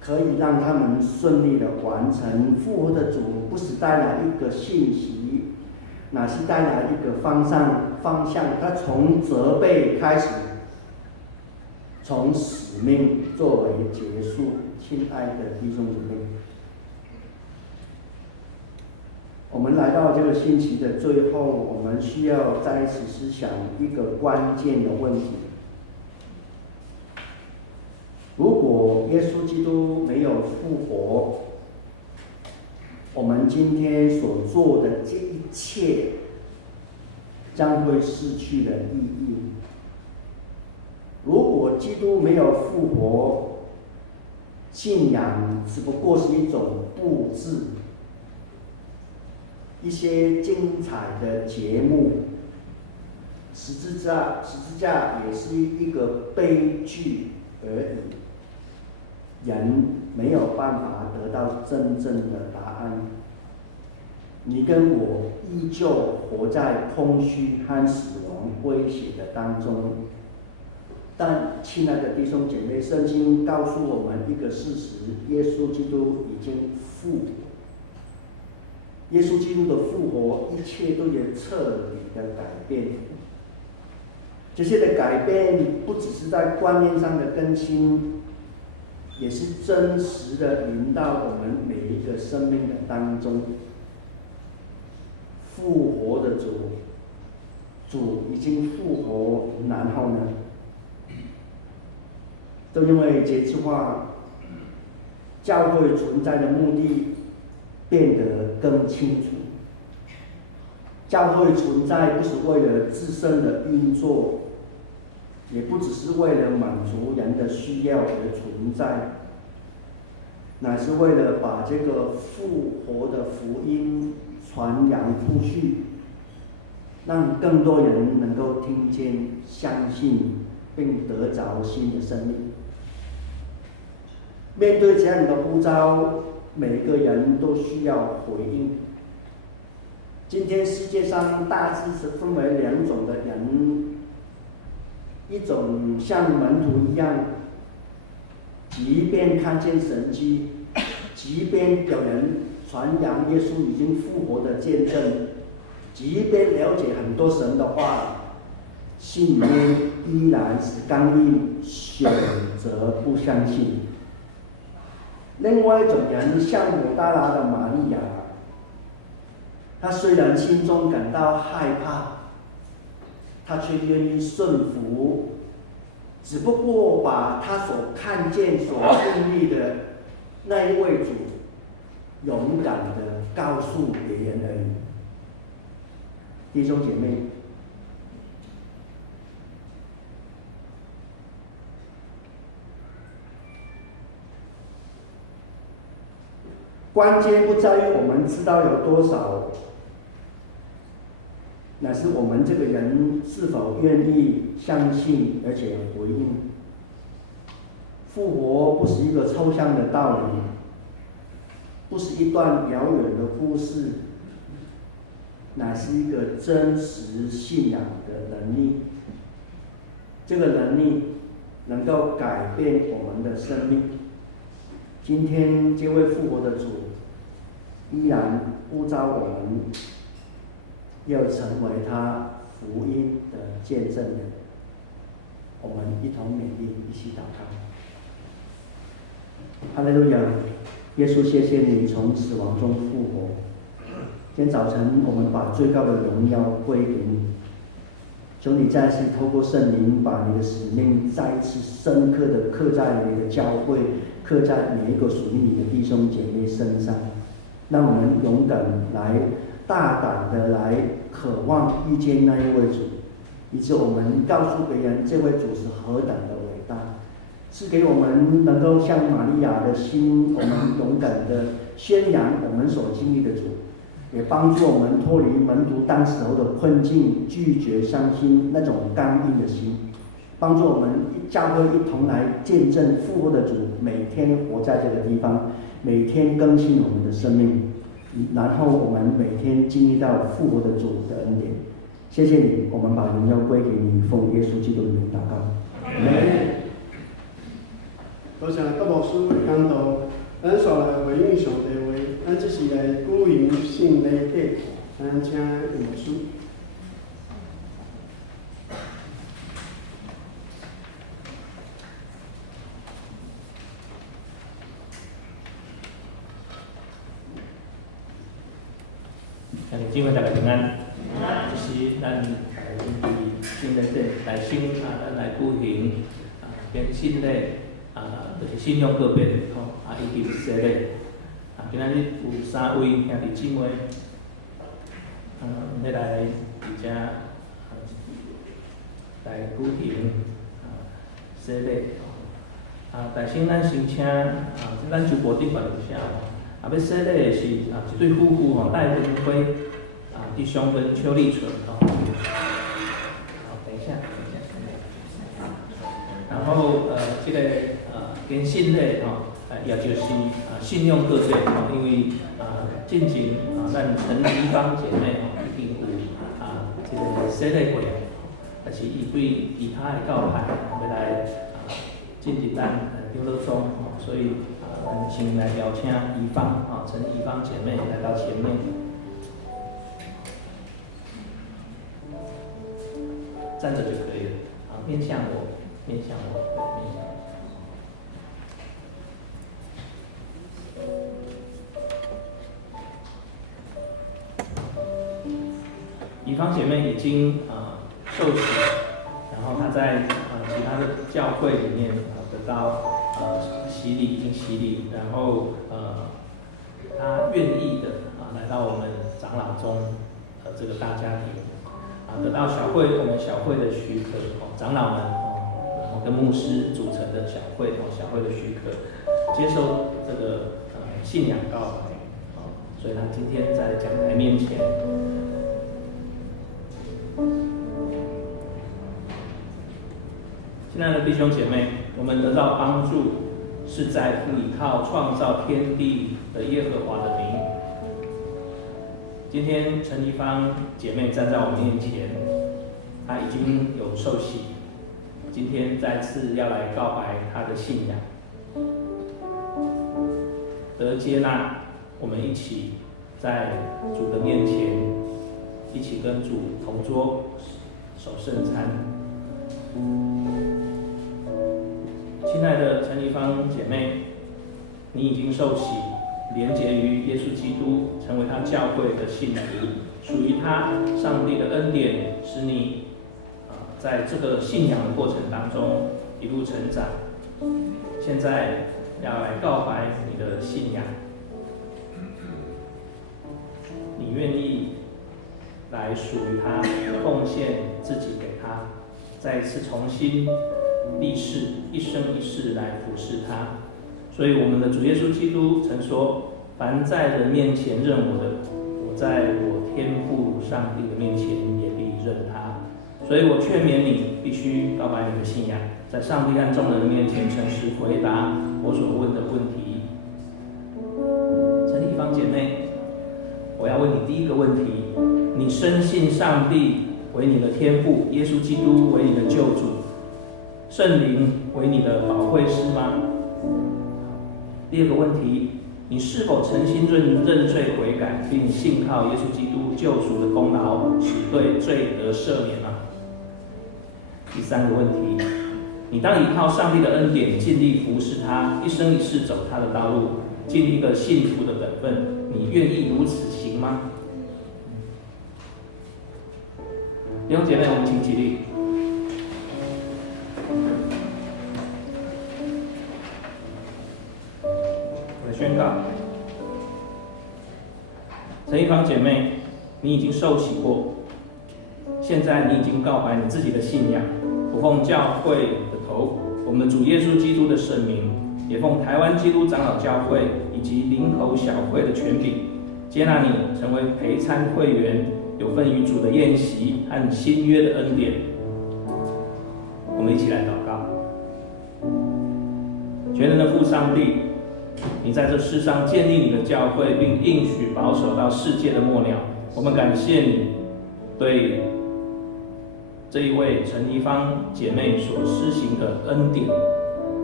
可以让他们顺利的完成。复活的主不是带来一个信息，乃是带来一个方向。他从责备开始，从使命作为结束。亲爱的弟兄姐妹，我们来到这个星期的最后，我们需要再一次思想一个关键的问题：如果耶稣基督没有复活，我们今天所做的这一切将会失去了意义。如果基督没有复活，信仰只不过是一种布置，一些精彩的节目，十字架也是一个悲剧而已，人没有办法得到真正的答案。你跟我依旧活在空虚和死亡威胁的当中。但亲爱的弟兄姐妹，圣经告诉我们一个事实：耶稣基督已经复活。耶稣基督的复活，一切都有彻底的改变。这些的改变不只是在观念上的更新，也是真实的临到我们每一个生命的当中。复活的主已经复活，然后呢？都因为这句话，教会存在的目的变得更清楚。教会存在不是为了自身的运作，也不只是为了满足人的需要而存在，乃是为了把这个复活的福音传扬出去，让更多人能够听见、相信，并得着新的生命。面对这样的呼召，每个人都需要回应。今天世界上大致是分为两种的人，一种像门徒一样，即便看见神迹，即便有人传扬耶稣已经复活的见证，即便了解很多神的话，心里面依然是刚硬，选择不相信。另外一种人像抹大拉的玛利亚，她虽然心中感到害怕，她却愿意顺服，只不过把她所看见、所经历的那一位主，勇敢地告诉别人而已。弟兄姐妹，关键不在于我们知道有多少，乃是我们这个人是否愿意相信而且回应。复活不是一个抽象的道理，不是一段遥远的故事，乃是一个真实信仰的能力。这个能力能够改变我们的生命。今天这位复活的主依然呼召我们要成为他福音的见证人。我们一同勉励，一起祷告。哈利路亚！耶稣，谢谢你从死亡中复活。今天早晨，我们把最高的荣耀归给你。求你再次透过圣灵，把你的使命再一次深刻的刻在你的教会，刻在每一个属于你的弟兄姐妹身上，让我们勇敢来、大胆的来渴望遇见那一位主，以致我们告诉别人这位主是何等的伟大，是给我们能够像玛利亚的心，我们勇敢的宣扬我们所经历的主，也帮助我们脱离门徒当时候的困境，拒绝相信那种刚硬的心，帮助我们教会一同来见证复活的主，每天活在这个地方，每天更新我们的生命，然后我们每天经历到复活的主的恩典。谢谢你，我们把荣耀归给你，奉耶稣基督的名祷告。多谢各牧师的讲道，咱煞来回应上帝话，咱即是来鼓迎圣礼节，咱请牧师。敬畏大家平安。就是咱伫圣礼节来省咱来举行跟信礼就是信仰个别以及洗礼。今仔日有3位兄弟姊妹要来伫遮来举行洗礼。大省咱先请咱周部顶办是啥？要洗礼的是一对夫妇戴文辉。弟兄跟邱立纯然后这个跟信类也就是信用各类因为进前咱陈怡芳姐妹已经有这个洗礼过，但是伊对其他的教派要来进入咱长老中，所以咱先来邀请怡芳陈怡芳姐妹来到前面，站着就可以了，面向我，面向我，对，面向我。怡芳姐妹已经受洗，然后她在其他的教会里面得到洗礼，已经洗礼，然后她愿意的来到我们长老中这个大家庭得到我们小会的许可，长老们然后跟牧师组成的小会的许可，接受这个信仰告白，所以她今天在讲台面前。亲爱的弟兄姐妹，我们得到帮助是在乎依靠创造天地的耶和华的名。今天陈怡芳姐妹站在我们面前，她已经有受洗，今天再次要来告白她的信仰，得接纳，我们一起在主的面前，一起跟主同桌守圣餐。亲爱的陈怡芳姐妹，你已经受洗，连结于耶稣基督，成为他教会的信徒，属于他上帝的恩典，使你在这个信仰的过程当中一路成长。现在要来告白你的信仰，你愿意来属于他，奉献自己给他，再一次重新立誓，一生一世来服侍他。所以我们的主耶稣基督曾说：凡在人面前认我的，我在我天父上帝的面前也必认他。所以我劝勉你，必须告白你的信仰，在上帝和众人的面前诚实回答我所问的问题。陈怡芳姐妹，我要问你第一个问题：你深信上帝为你的天父，耶稣基督为你的救主，圣灵为你的保惠师吗？第二个问题，你是否诚心认罪悔改，并信靠耶稣基督救赎的功劳，使对罪得赦免呢？第三个问题，你当依靠上帝的恩典，尽力服侍他，一生一世走他的道路，尽一个信徒的本分，你愿意如此行吗？弟兄姐妹，我们请起立。我宣告，陈怡芳姐妹，你已经受洗过，现在你已经告白你自己的信仰，我奉教会的头，我们的主耶稣基督的圣名，也奉台湾基督长老教会以及林口小会的权柄，接纳你成为陪参会员，有份于主的宴席和新约的恩典。我们一起来祷告。全能的父上帝，你在这世上建立你的教会，并应许保守到世界的末了。我们感谢你对这一位陈怡芳姐妹所施行的恩典。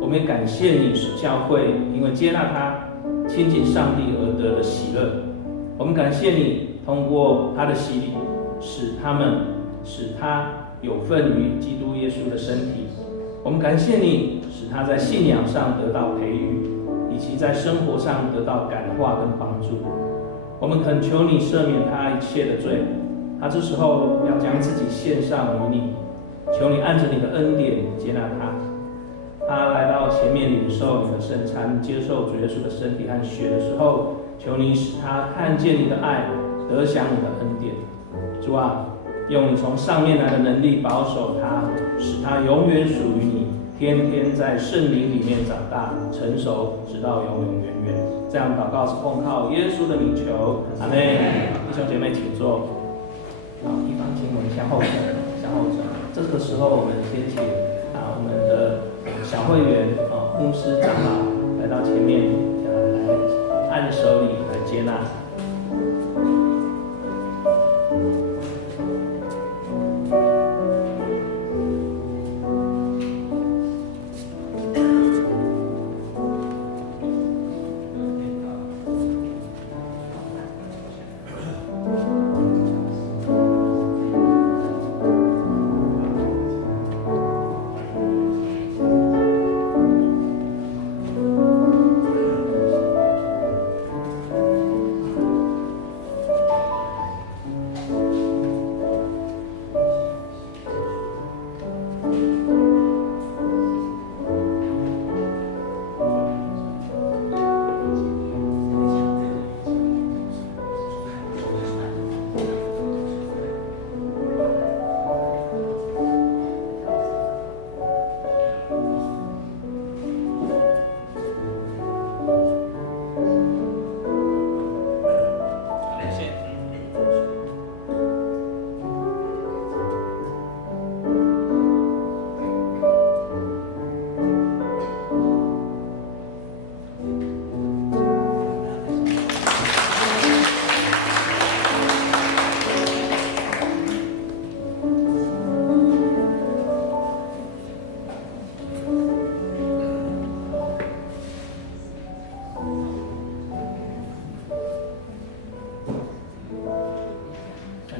我们也感谢你使教会因为接纳她亲近上帝而得的喜乐。我们感谢你通过她的洗礼，使她有份于基督耶稣的身体。我们感谢你使她在信仰上得到培育，以及在生活上得到感化跟帮助。我们恳求你赦免她一切的罪，她这时候要将自己献上于你，求你按着你的恩典接纳她。她来到前面领受你的圣餐，接受主耶稣的身体和血的时候，求你使她看见你的爱，得享你的恩典。主啊，用你从上面来的能力保守她，使她永远属于你，天天在圣灵里面长大成熟，直到永永远远。这样祷告是奉靠耶稣的名求，阿们。弟兄姐妹请坐。好，一方请我们向后走，向后走。这个时候我们先请我们的小会员牧师长老来到前面，来按手礼来接纳。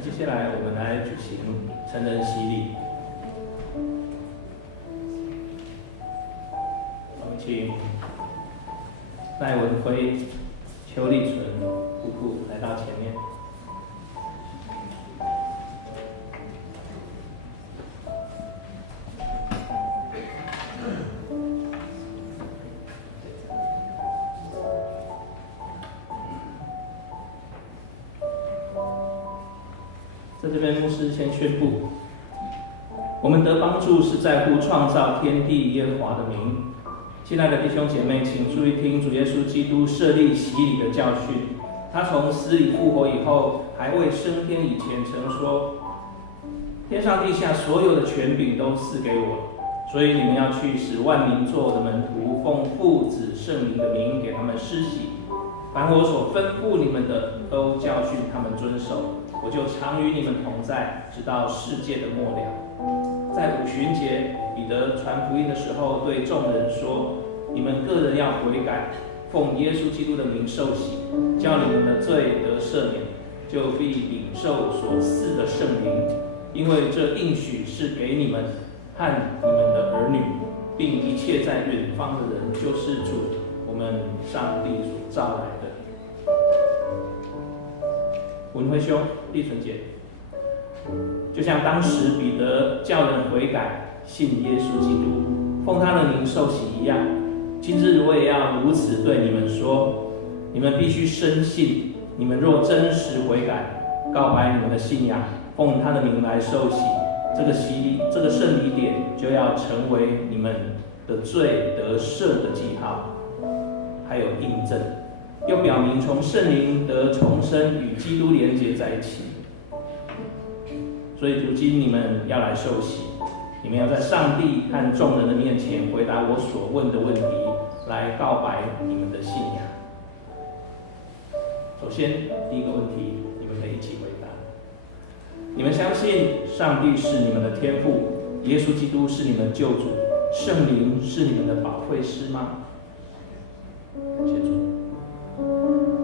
接下来我们来举行成人洗礼，我们请赖文辉、邱立纯夫妇来到前面。在这边，牧师先宣布，我们得帮助是在乎创造天地耶和华的名。亲爱的弟兄姐妹，请注意听主耶稣基督设立洗礼的教训。他从死里复活以后，还未升天以前曾说：“天上地下所有的权柄都赐给我，所以你们要去，使万民做我的门徒，奉父子圣灵的名给他们施洗。凡我所吩咐你们的，都教训他们遵守。我就常与你们同在，直到世界的末了。”在五旬节，彼得传福音的时候，对众人说：“你们个人要悔改，奉耶稣基督的名受洗，叫你们的罪得赦免，就必领受所赐的圣灵。因为这应许是给你们和你们的儿女，并一切在远方的人，就是主我们上帝所召来的。”文辉兄、立纯姐，就像当时彼得叫人悔改、信耶稣基督、奉他的名受洗一样，今日我也要如此对你们说：你们必须深信，你们若真实悔改，告白你们的信仰，奉他的名来受洗，这个圣礼典就要成为你们的罪得赦的记号，还有印证。又表明从圣灵得重生与基督连结在一起。所以如今你们要来受洗，你们要在上帝和众人的面前回答我所问的问题，来告白你们的信仰。首先，第一个问题，你们可以一起回答：你们相信上帝是你们的天父，耶稣基督是你们的救主，圣灵是你们的保惠师吗？感谢主。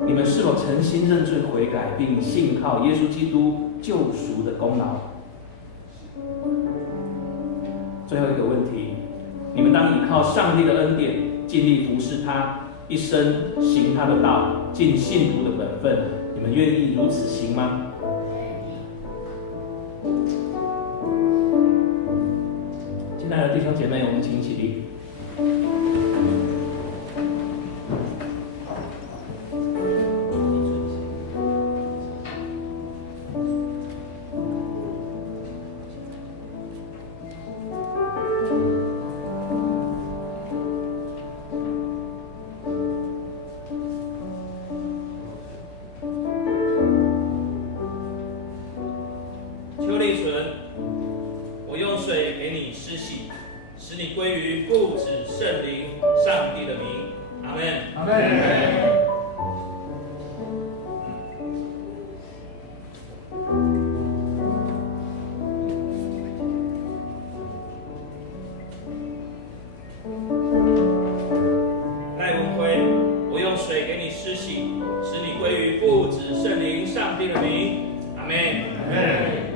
你们是否诚心认罪悔改，并信靠耶稣基督救赎的功劳？最后一个问题，你们当依靠上帝的恩典，尽力服侍他，一生行他的道，尽信徒的本分。你们愿意如此行吗？亲爱的弟兄姐妹，我们请起立。邱立纯，我用水给你施洗，使你归于父上帝的名，阿门。阿门。赖文辉，我用水给你施洗，使你归于父、子、圣灵、上帝的名，阿门。阿门。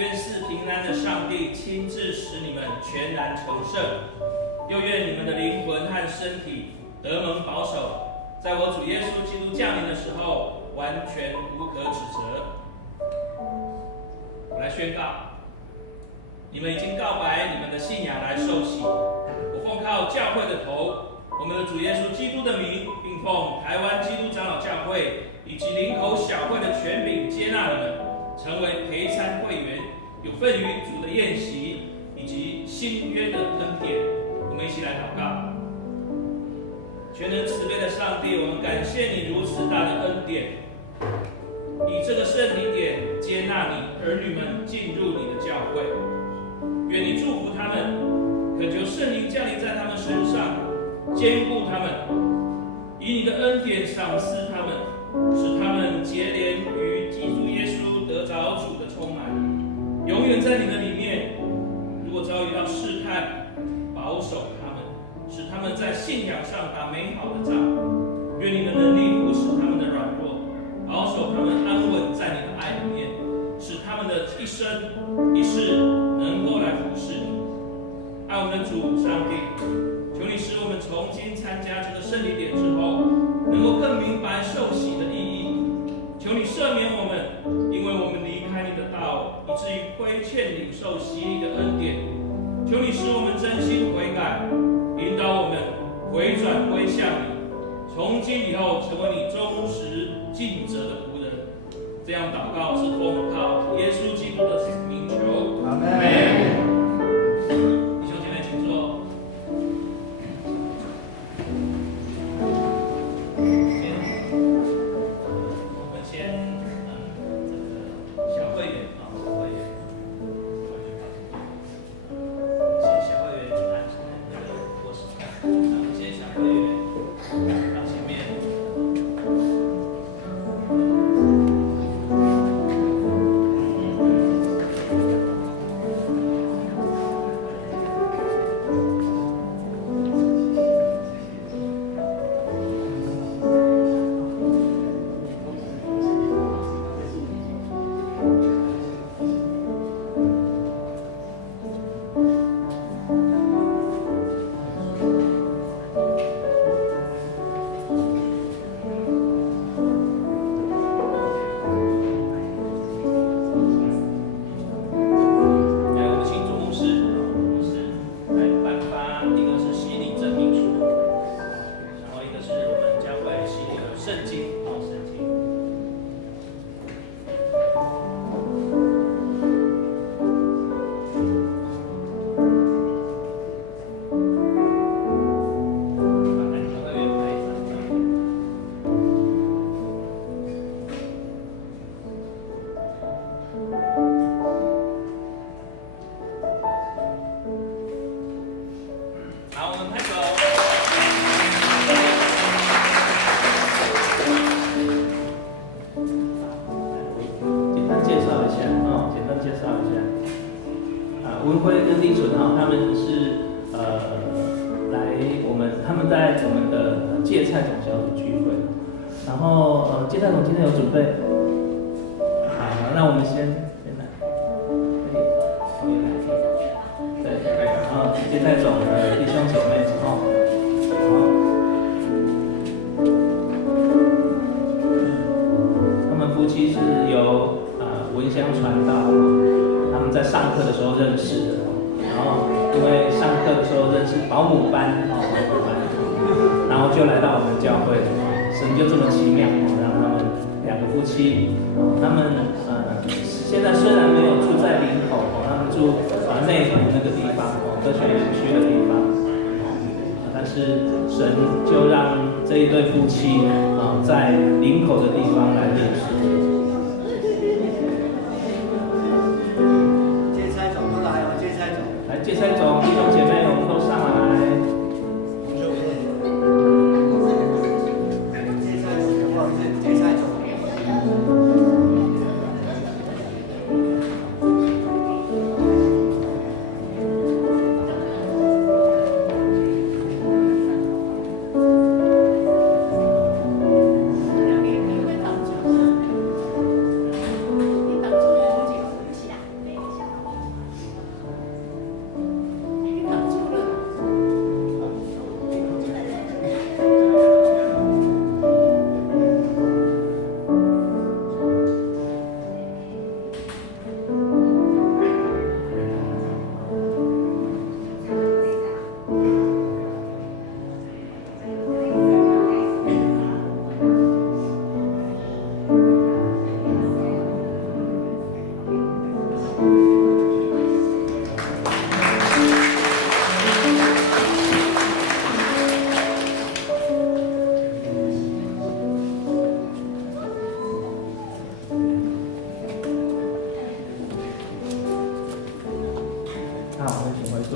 愿赐平安的上帝亲自使你们全然成圣，又愿你们的灵魂和身体得蒙保守，在我主耶稣基督降临的时候，完全无可指责。我来宣告，你们已经告白你们的信仰来受洗。我奉靠教会的头，我们的主耶稣基督的名，并奉台湾基督长老教会以及林口小会的权柄接纳你们，成为陪参会员，有份于主的宴席以及新约的恩典。我们一起来祷告。全能慈悲的上帝，我们感谢你如此大的恩典，以这个圣灵点接纳你儿女们进入你的教会。愿你祝福他们，恳求圣灵降临在他们身上，坚固他们，以你的恩典赏赐他们，使他们结连于基督耶稣，得着主的充满，永远在你的里面。如果遭遇到试探，保守他们，使他们在信仰上打美好的仗。愿你的能力扶持他们的软弱，保守他们安稳在你的爱里面，使他们的一生一世能够来服侍你。爱我们的主上帝，求你使我们从今参加这个圣礼典之后，能够更明白受洗的意义。求你赦免我们，因为我们离开你的道，以至于亏欠领受洗礼的恩典。求你使我们真心悔改，引导我们回转归向你，从今以后成为你忠实尽责的仆人。这样祷告是奉靠耶稣基督的名求，阿门。弟兄姐妹，请坐。我们先这个小会员啊，会员，先小会员按那个握手，我们先小会员到前面。好，我们拍手。简单介绍一下啊，简单介绍一下。文辉跟立纯他们是他们在我们的芥菜种小组聚会，然后芥菜种今天有准备，好，那我们先来，对，然后芥菜种的弟兄姐妹他们夫妻是由文香传道，他们在上课的时候认识的，然后因为上课的时候认识保姆班，然后就来到我们教会，神就这么奇妙，让他们两个夫妻，他们现在虽然没有住在林口，他们住内湖那个地方，科学园区的地方，但是神就让这一对夫妻在林口的地方来认识。那我们请回座。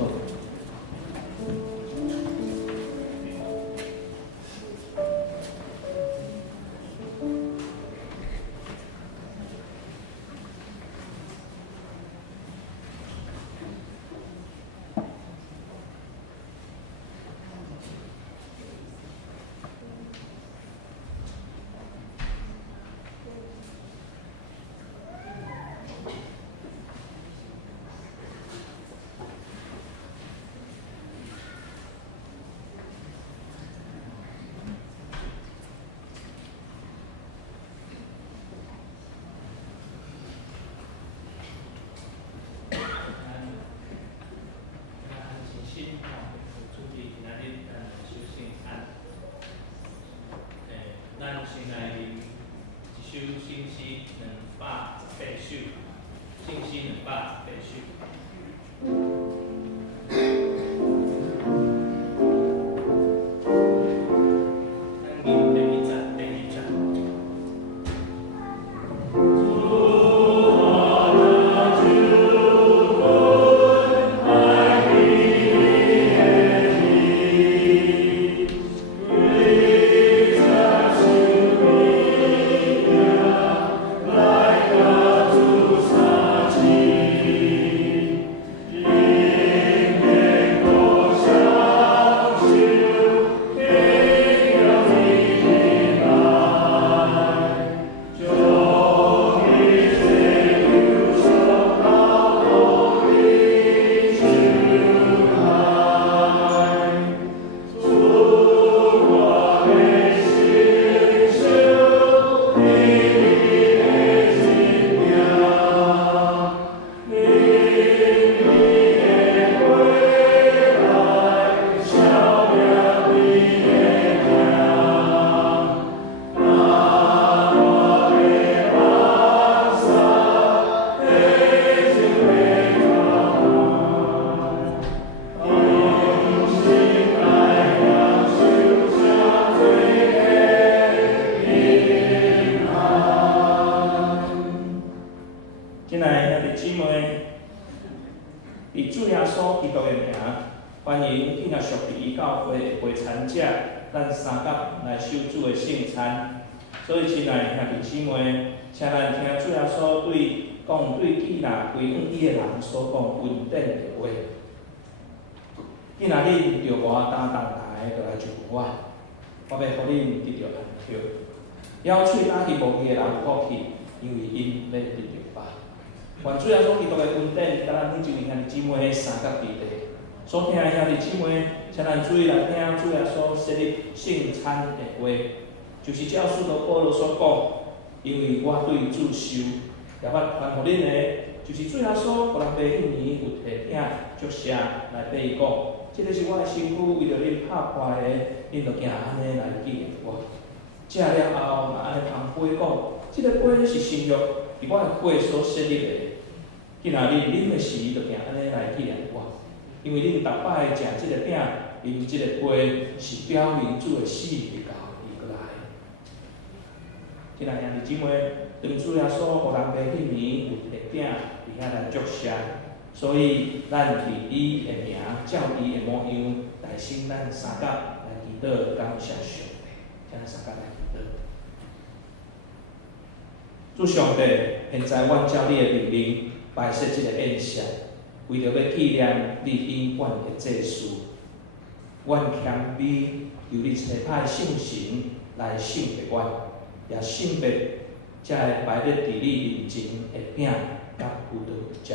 咱先来念一首新诗218首，新诗218首。欢迎今仔属地教会会参者，咱三甲来守主的圣餐。所以，亲爱兄弟姊妹，请咱听主耶稣对记那归向伊的人所讲稳定的话。今仔恁着我担重担的，就来就我，我要互恁得到安息。了喙打去无去的人福气，因为因要得到吧。愿主耶稣基督的稳定，甲咱每一位兄弟姊妹迄三甲地地。所听的兄弟姊妹，请咱注意来听主耶稣设立圣餐的话，就是照使徒保罗所讲，因为我对主受，也捌传互恁的，就是主耶稣互人爸迄年有提醒作写来对伊讲，这个是我的身躯，为着恁拍破的，恁着行安尼来纪念我。食了后，嘛安尼捧杯讲，这个杯是新约，伫我的血所设立的，今仔日恁的时，着行安尼来纪念我。因为恁逐摆食即个饼，啉即个杯，是表明主的死会到伊过来。今仔兄弟姊妹，当主耶稣互人爸迄年有提饼伫遐来祝谢，所以咱伫伊的名，照伊的模样来信咱三甲来祈祷感谢上帝，请咱三甲来祈祷。主上帝，现在阮照你的命令摆设即个宴席。为着要纪念你永远的祭祀，阮谦卑由你差派圣神来圣别阮，也圣别才会摆列伫你面前的饼甲葡萄汁，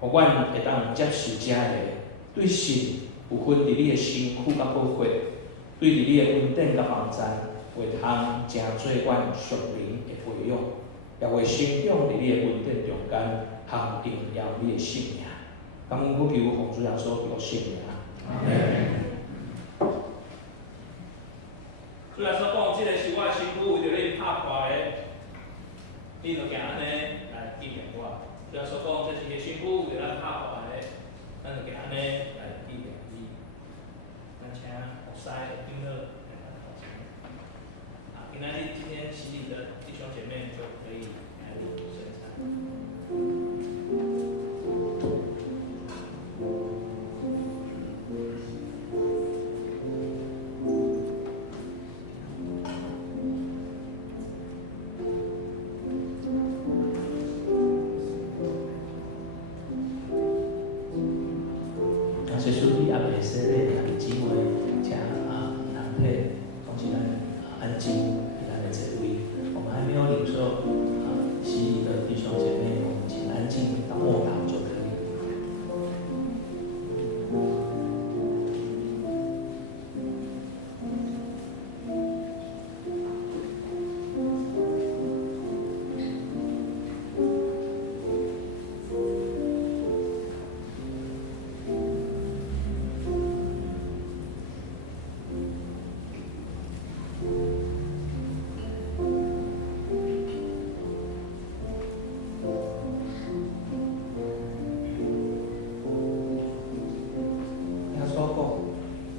互阮会当接受这个对神有分伫你的身躯甲宝血，对伫你的恩典甲帮赞，会通成做阮属灵的培养，也会生长伫你的恩典中间。行荣耀你的性命，感恩祈求奉主耶稣基督圣名。主耶稣讲，这个是我的身躯，为着恁拍破的，恁着行安尼来纪念我。虽然说讲这是个辛苦，为咱拍活的，咱就给安尼来纪念伊。咱请学师长老来咱头前。今天今天洗礼的弟兄姐妹就可以来领圣餐。所以说你也袂使咧，弟姊妹请人体，总是咱安静，咱的座位。我们还没有领受洗礼的弟兄姐妹，我们请安静到默祷就可以。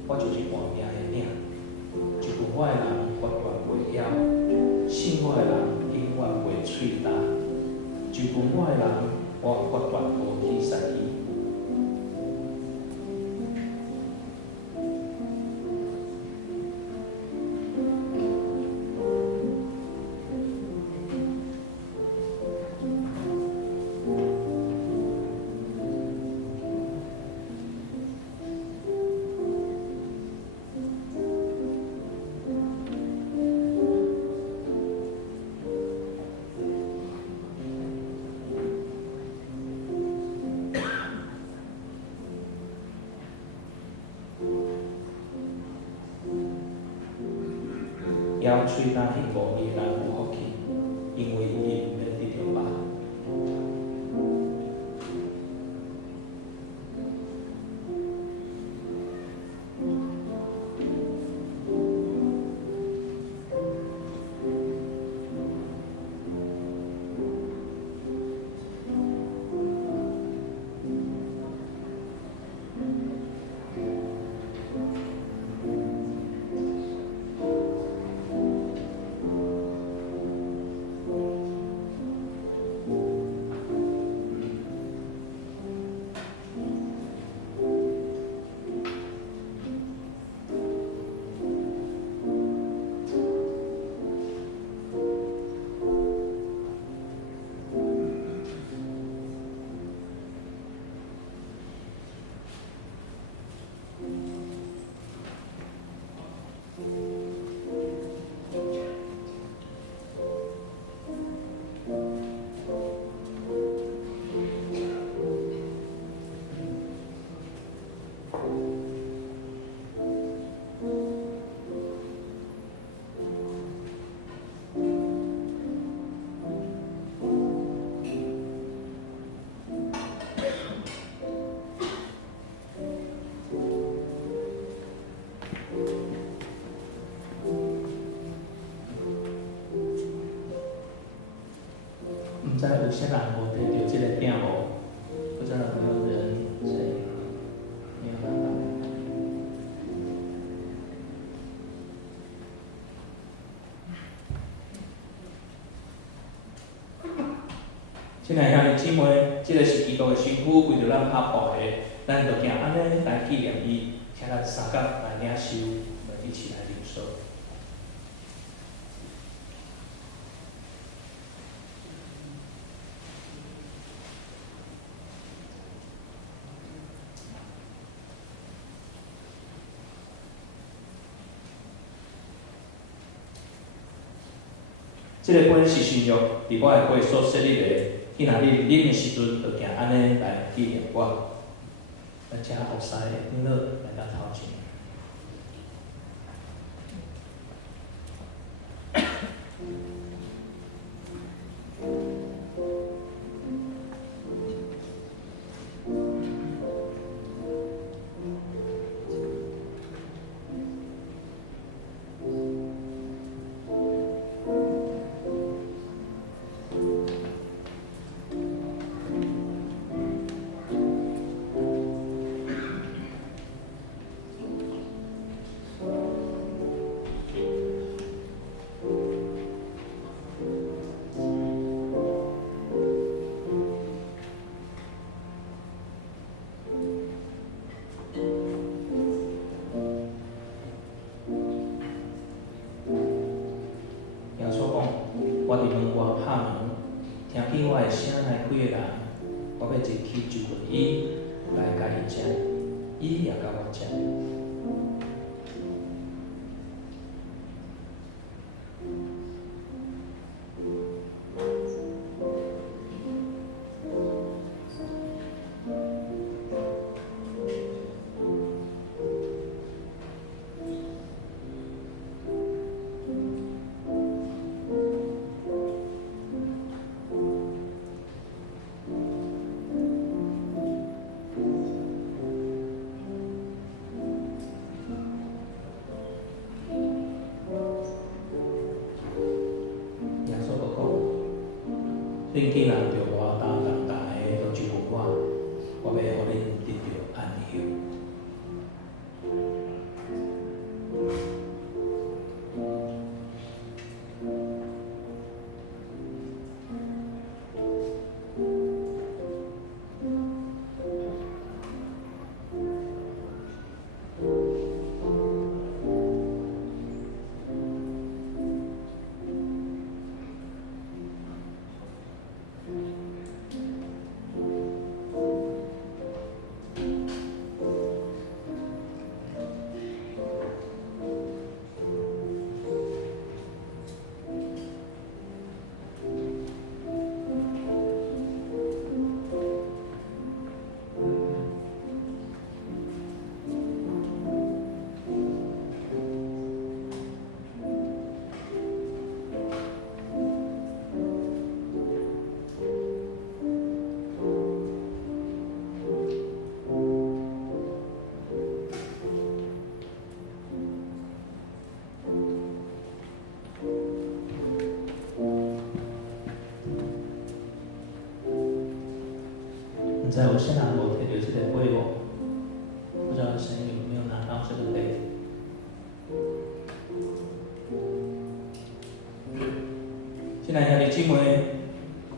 我就是半命的命，一句我的人永远袂晓，信我的人永远袂喙焦，一句我的人我决绝无去杀伊。要喙焦幸福的人有福气，因为伊免得着肉。唔知有些人无摕到这个饼无？不知道有没有人谁没有拿到？亲爱兄弟姊妹，这个是基督的身躯，为着咱拍布的，咱就行安尼来纪念伊，请咱三角来领受，我们一起来领受。这个本是新约，伫我的会所设立的，去哪里啉的时阵，就行安尼来纪念我。咱请后师长老来到头前。我伫门外拍门，听见我的声来开的人，我要入去就问伊来甲伊食，伊也甲我食。恁既然着我担当大个，就问我要互恁得到安息。不知道我现在我摕到这个杯哦，不知道谁有没有拿到这个杯？现在兄弟姊妹，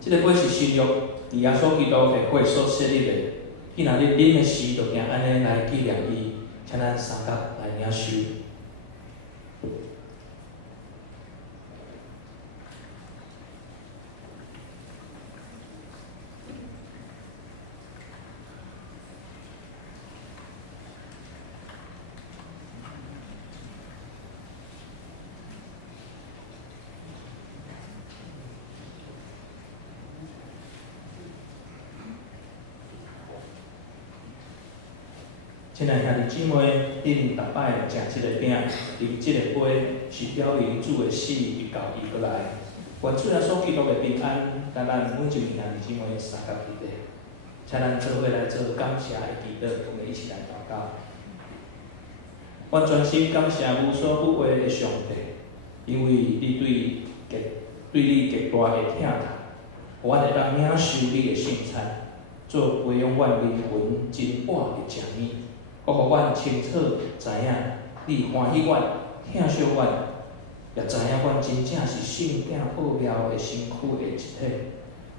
这个杯是新约，伫耶稣基督的血所设立的。既然你啉的时，就行安尼来纪念伊，请咱三角来领受。亲爱兄弟姊妹，恁逐摆食即个饼，啉即个杯，是表明主的死已到伊过来。愿主耶稣基督的平安，甲咱每一位兄弟姊妹三角伫地。请咱做伙来做感谢的祈祷，我们一起来祷告。我全心感谢无所不为的上帝，因为你对你极大的疼痛，我会当领受你的圣餐，做培养阮灵魂真活的食物。我互阮清楚知影，你欢喜阮、疼惜阮，也知影阮真正是圣顶奥妙的身躯的一体，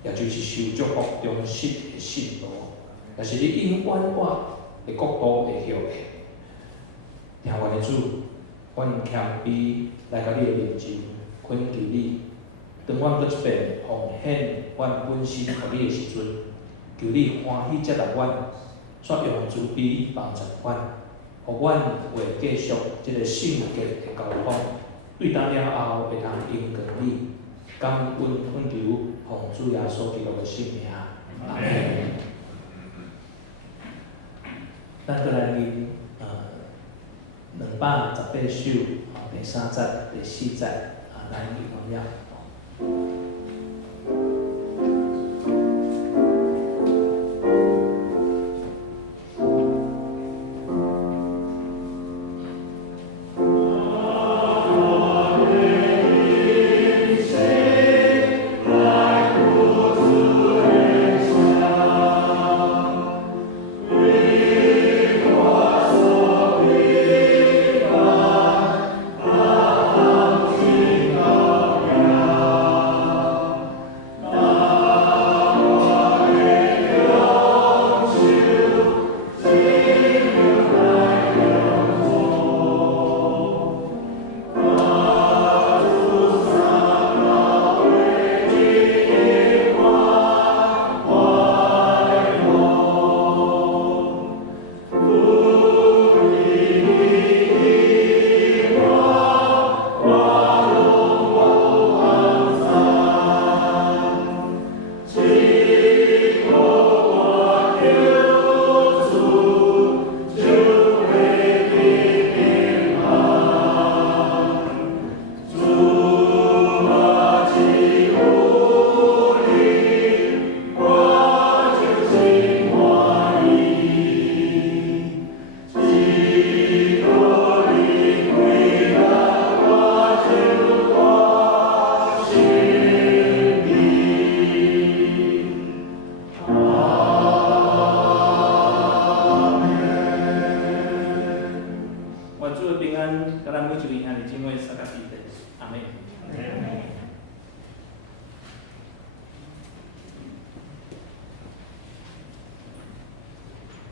也就是受祝福忠实的信徒，也是你永远我的国度的后裔。听阮的主，阮谦卑来到你的面前，恳求你，当阮搁一遍奉献阮本身互你的时阵，求你欢喜接纳阮。煞用慈悲帮助阮，互阮会继续即个圣洁的交往，对当了后会通应光你，感恩恳求，奉主耶稣基督的圣名，阿门。咱再来念218首第3节、第4节咱念完了。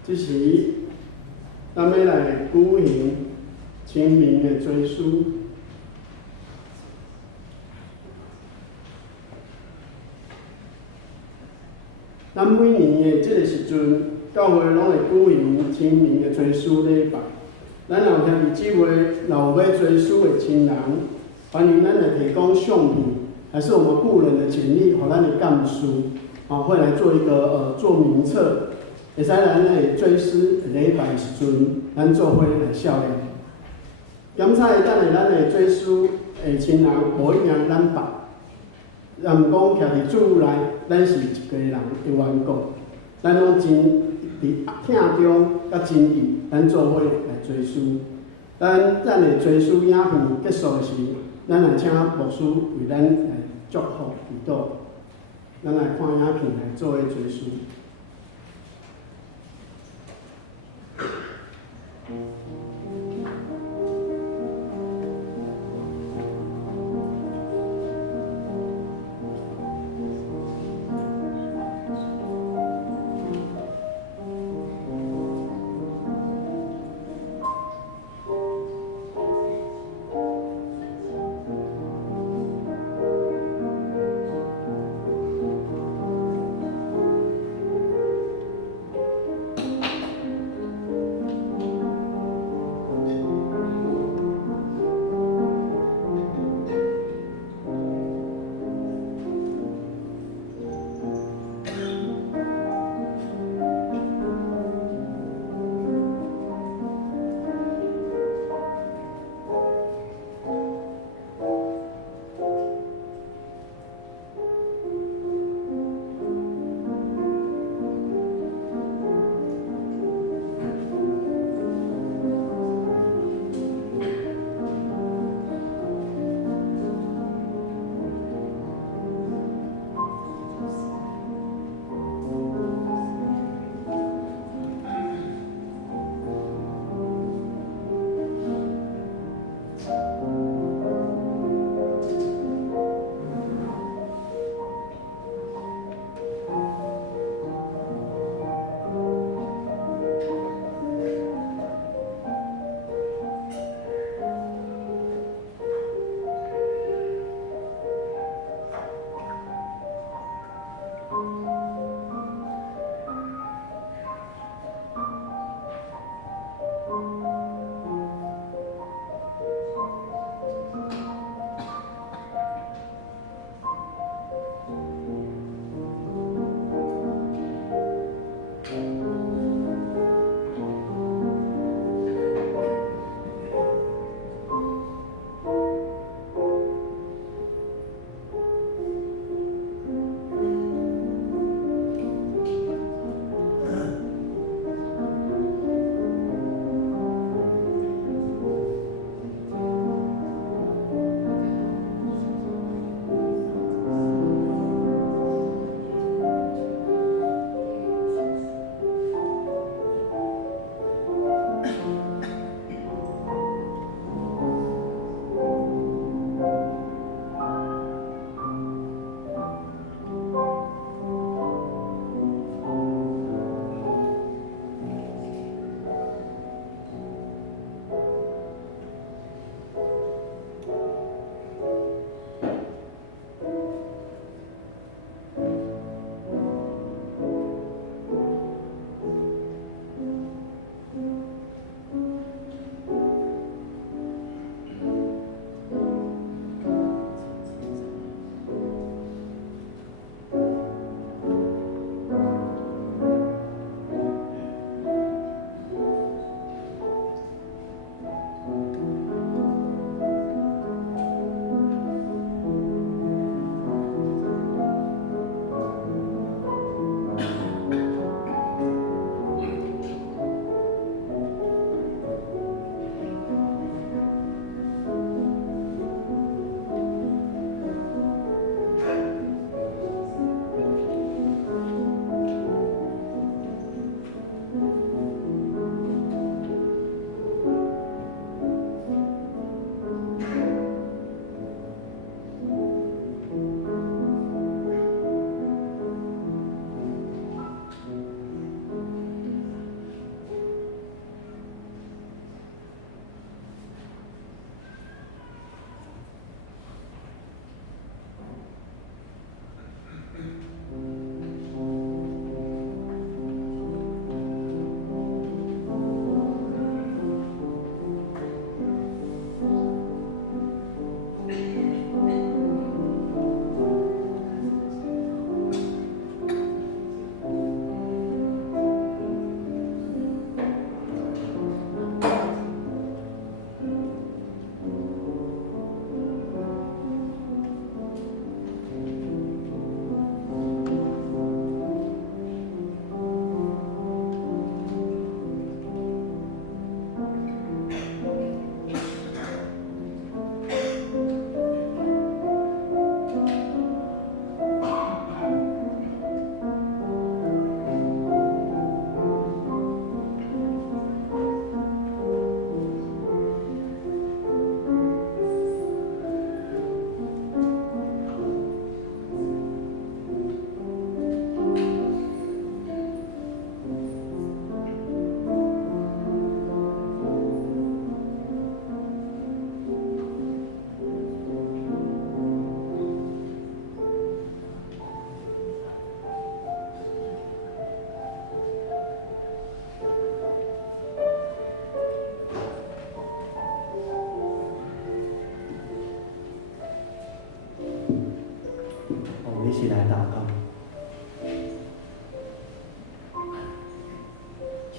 这时，咱要来举行清明的追思。咱每年的这个时阵，教会拢会举行清明的追思礼拜。咱老兄弟姊妹，老要追思的亲人，欢迎咱来提供相片，还是我们故人的简历，和咱的干事，会来做一个做名册，会使咱来追思礼拜时阵，咱做伙来效力。检查等下咱的追思的亲人，无一定咱办。也毋讲徛伫主内，咱是一家人的缘故，咱拢真伫听中甲真意，咱做伙来追思。咱的追思影片结束时，咱来请牧师为咱来祝福祈祷。咱来看影片来做伙追思。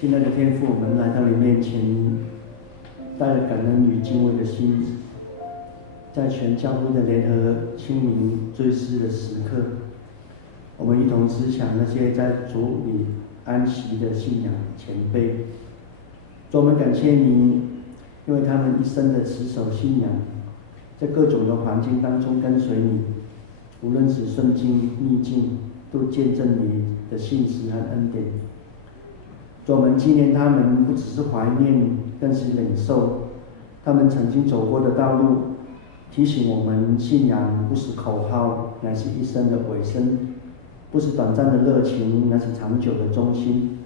亲爱的天父，我们来到你面前，带着感恩与敬畏的心，在全教会的联合清明追思的时刻，我们一同思想那些在主里安息的信仰前辈。主，我们感谢你，因为他们一生的持守信仰，在各种的环境当中跟随你，无论是顺境逆境，都见证你的信实和恩典。主，我们纪念他们，不只是怀念，更是领受他们曾经走过的道路，提醒我们信仰不是口号，乃是一生的尾声；不是短暂的热情，乃是长久的忠心。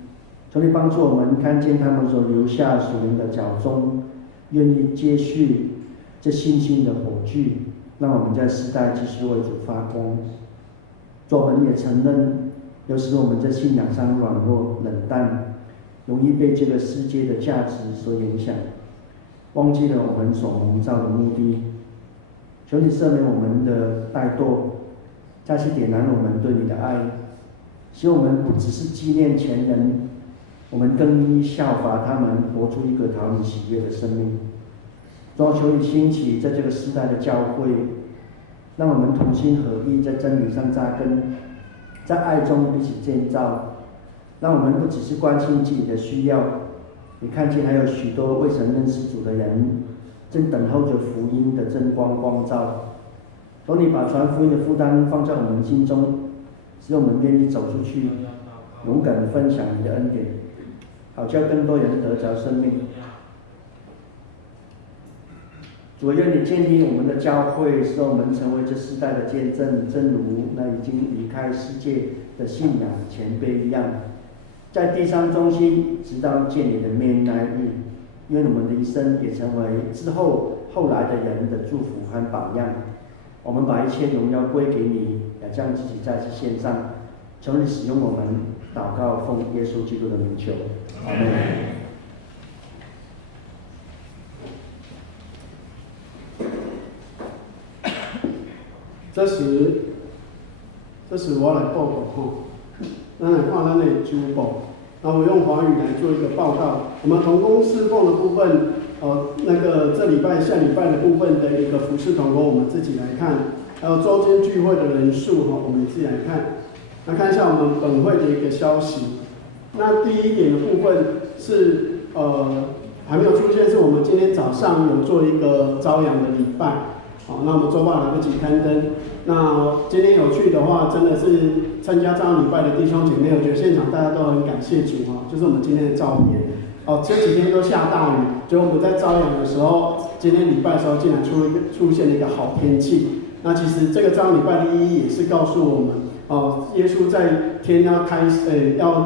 求你帮助我们看见他们所留下属灵的脚踪，愿意接续这信心的火炬，让我们在世代继续为主发光。主，我们也承认，有时我们在信仰上软弱冷淡，容易被这个世界的价值所影响，忘记了我们所蒙召的目的。求你赦免我们的怠惰，再次点燃我们对你的爱，使我们不只是纪念前人，我们更应效法他们，活出一个讨你喜悦的生命。主，求你兴起在这个时代的教会，让我们同心合意，在真理上扎根，在爱中彼此建造。让我们不只是关心自己的需要，也看见还有许多未曾认识主的人，正等候着福音的真光光照。求你把传福音的负担放在我们心中，使我们愿意走出去，勇敢地分享你的恩典，好叫更多人得着生命。主，愿你建立我们的教会，使我们成为这世代的见证，正如那已经离开世界的信仰前辈一样，在地上忠心，直到见你的面那日。愿我们的一生也成为之后来的人的祝福和榜样。我们把一切荣耀归给你，也将自己再次献上。求你使用我们，祷告奉耶稣基督的名求，阿门。这时我来报告吼，咱来看咱的周报，然后我用华语来做一个报告。我们同工侍奉的部分，这礼拜、下礼拜的部分的一个服事同工，我们自己来看，还有周间聚会的人数哈，我们自己来看。那看一下我们本会的一个消息。那第一点的部分是还没有出现，是我们今天早上有做一个朝阳的礼拜。好，那我们周报来不及刊登。那今天有去的话，真的是参加朝阳礼拜的弟兄姐妹，我觉得现场大家都很感谢主哈，就是我们今天的照片。这几天都下大雨，结果我们在朝阳的时候，今天礼拜的时候竟然出现了一个好天气。那其实这个朝阳礼拜的意义也是告诉我们，耶稣在天要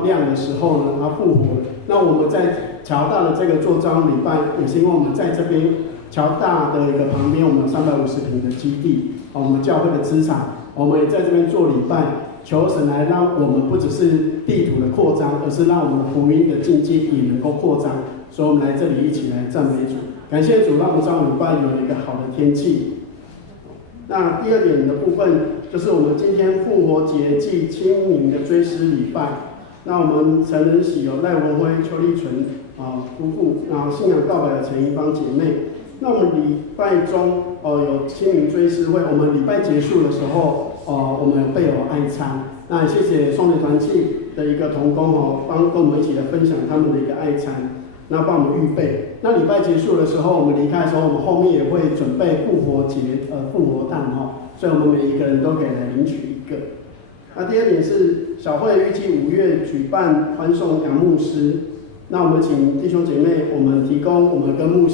亮的时候呢，他复活了。那我们在侨大的这个做朝阳礼拜，也是因为我们在这边侨大的一个旁边，我们有350坪的基地，我们教会的资产，我们也在这边做礼拜，求神来让我们不只是地图的扩张，而是让我们的福音的境界也能够扩张。所以我们来这里一起来赞美主，感谢主，让我们朝阳礼拜有了一个好的天气。那第二点的部分，就是我们今天复活节暨清明的追思礼拜。那我们成人喜有赖文辉、邱丽纯夫妇，然后信仰告白的陈一芳姐妹。那我们礼拜中有清明追思会，我们礼拜结束的时候我们有备有爱餐。那也谢谢双节团契的一个同工跟我们一起来分享他们的一个爱餐，那帮我们预备。那礼拜结束的时候，我们离开的时候，我们后面也会准备复活节复活蛋所以我们每一个人都可以来领取一个。那第二点是小会预计5月举办欢送杨牧师，那我们请弟兄姐妹，我们提供我们跟牧师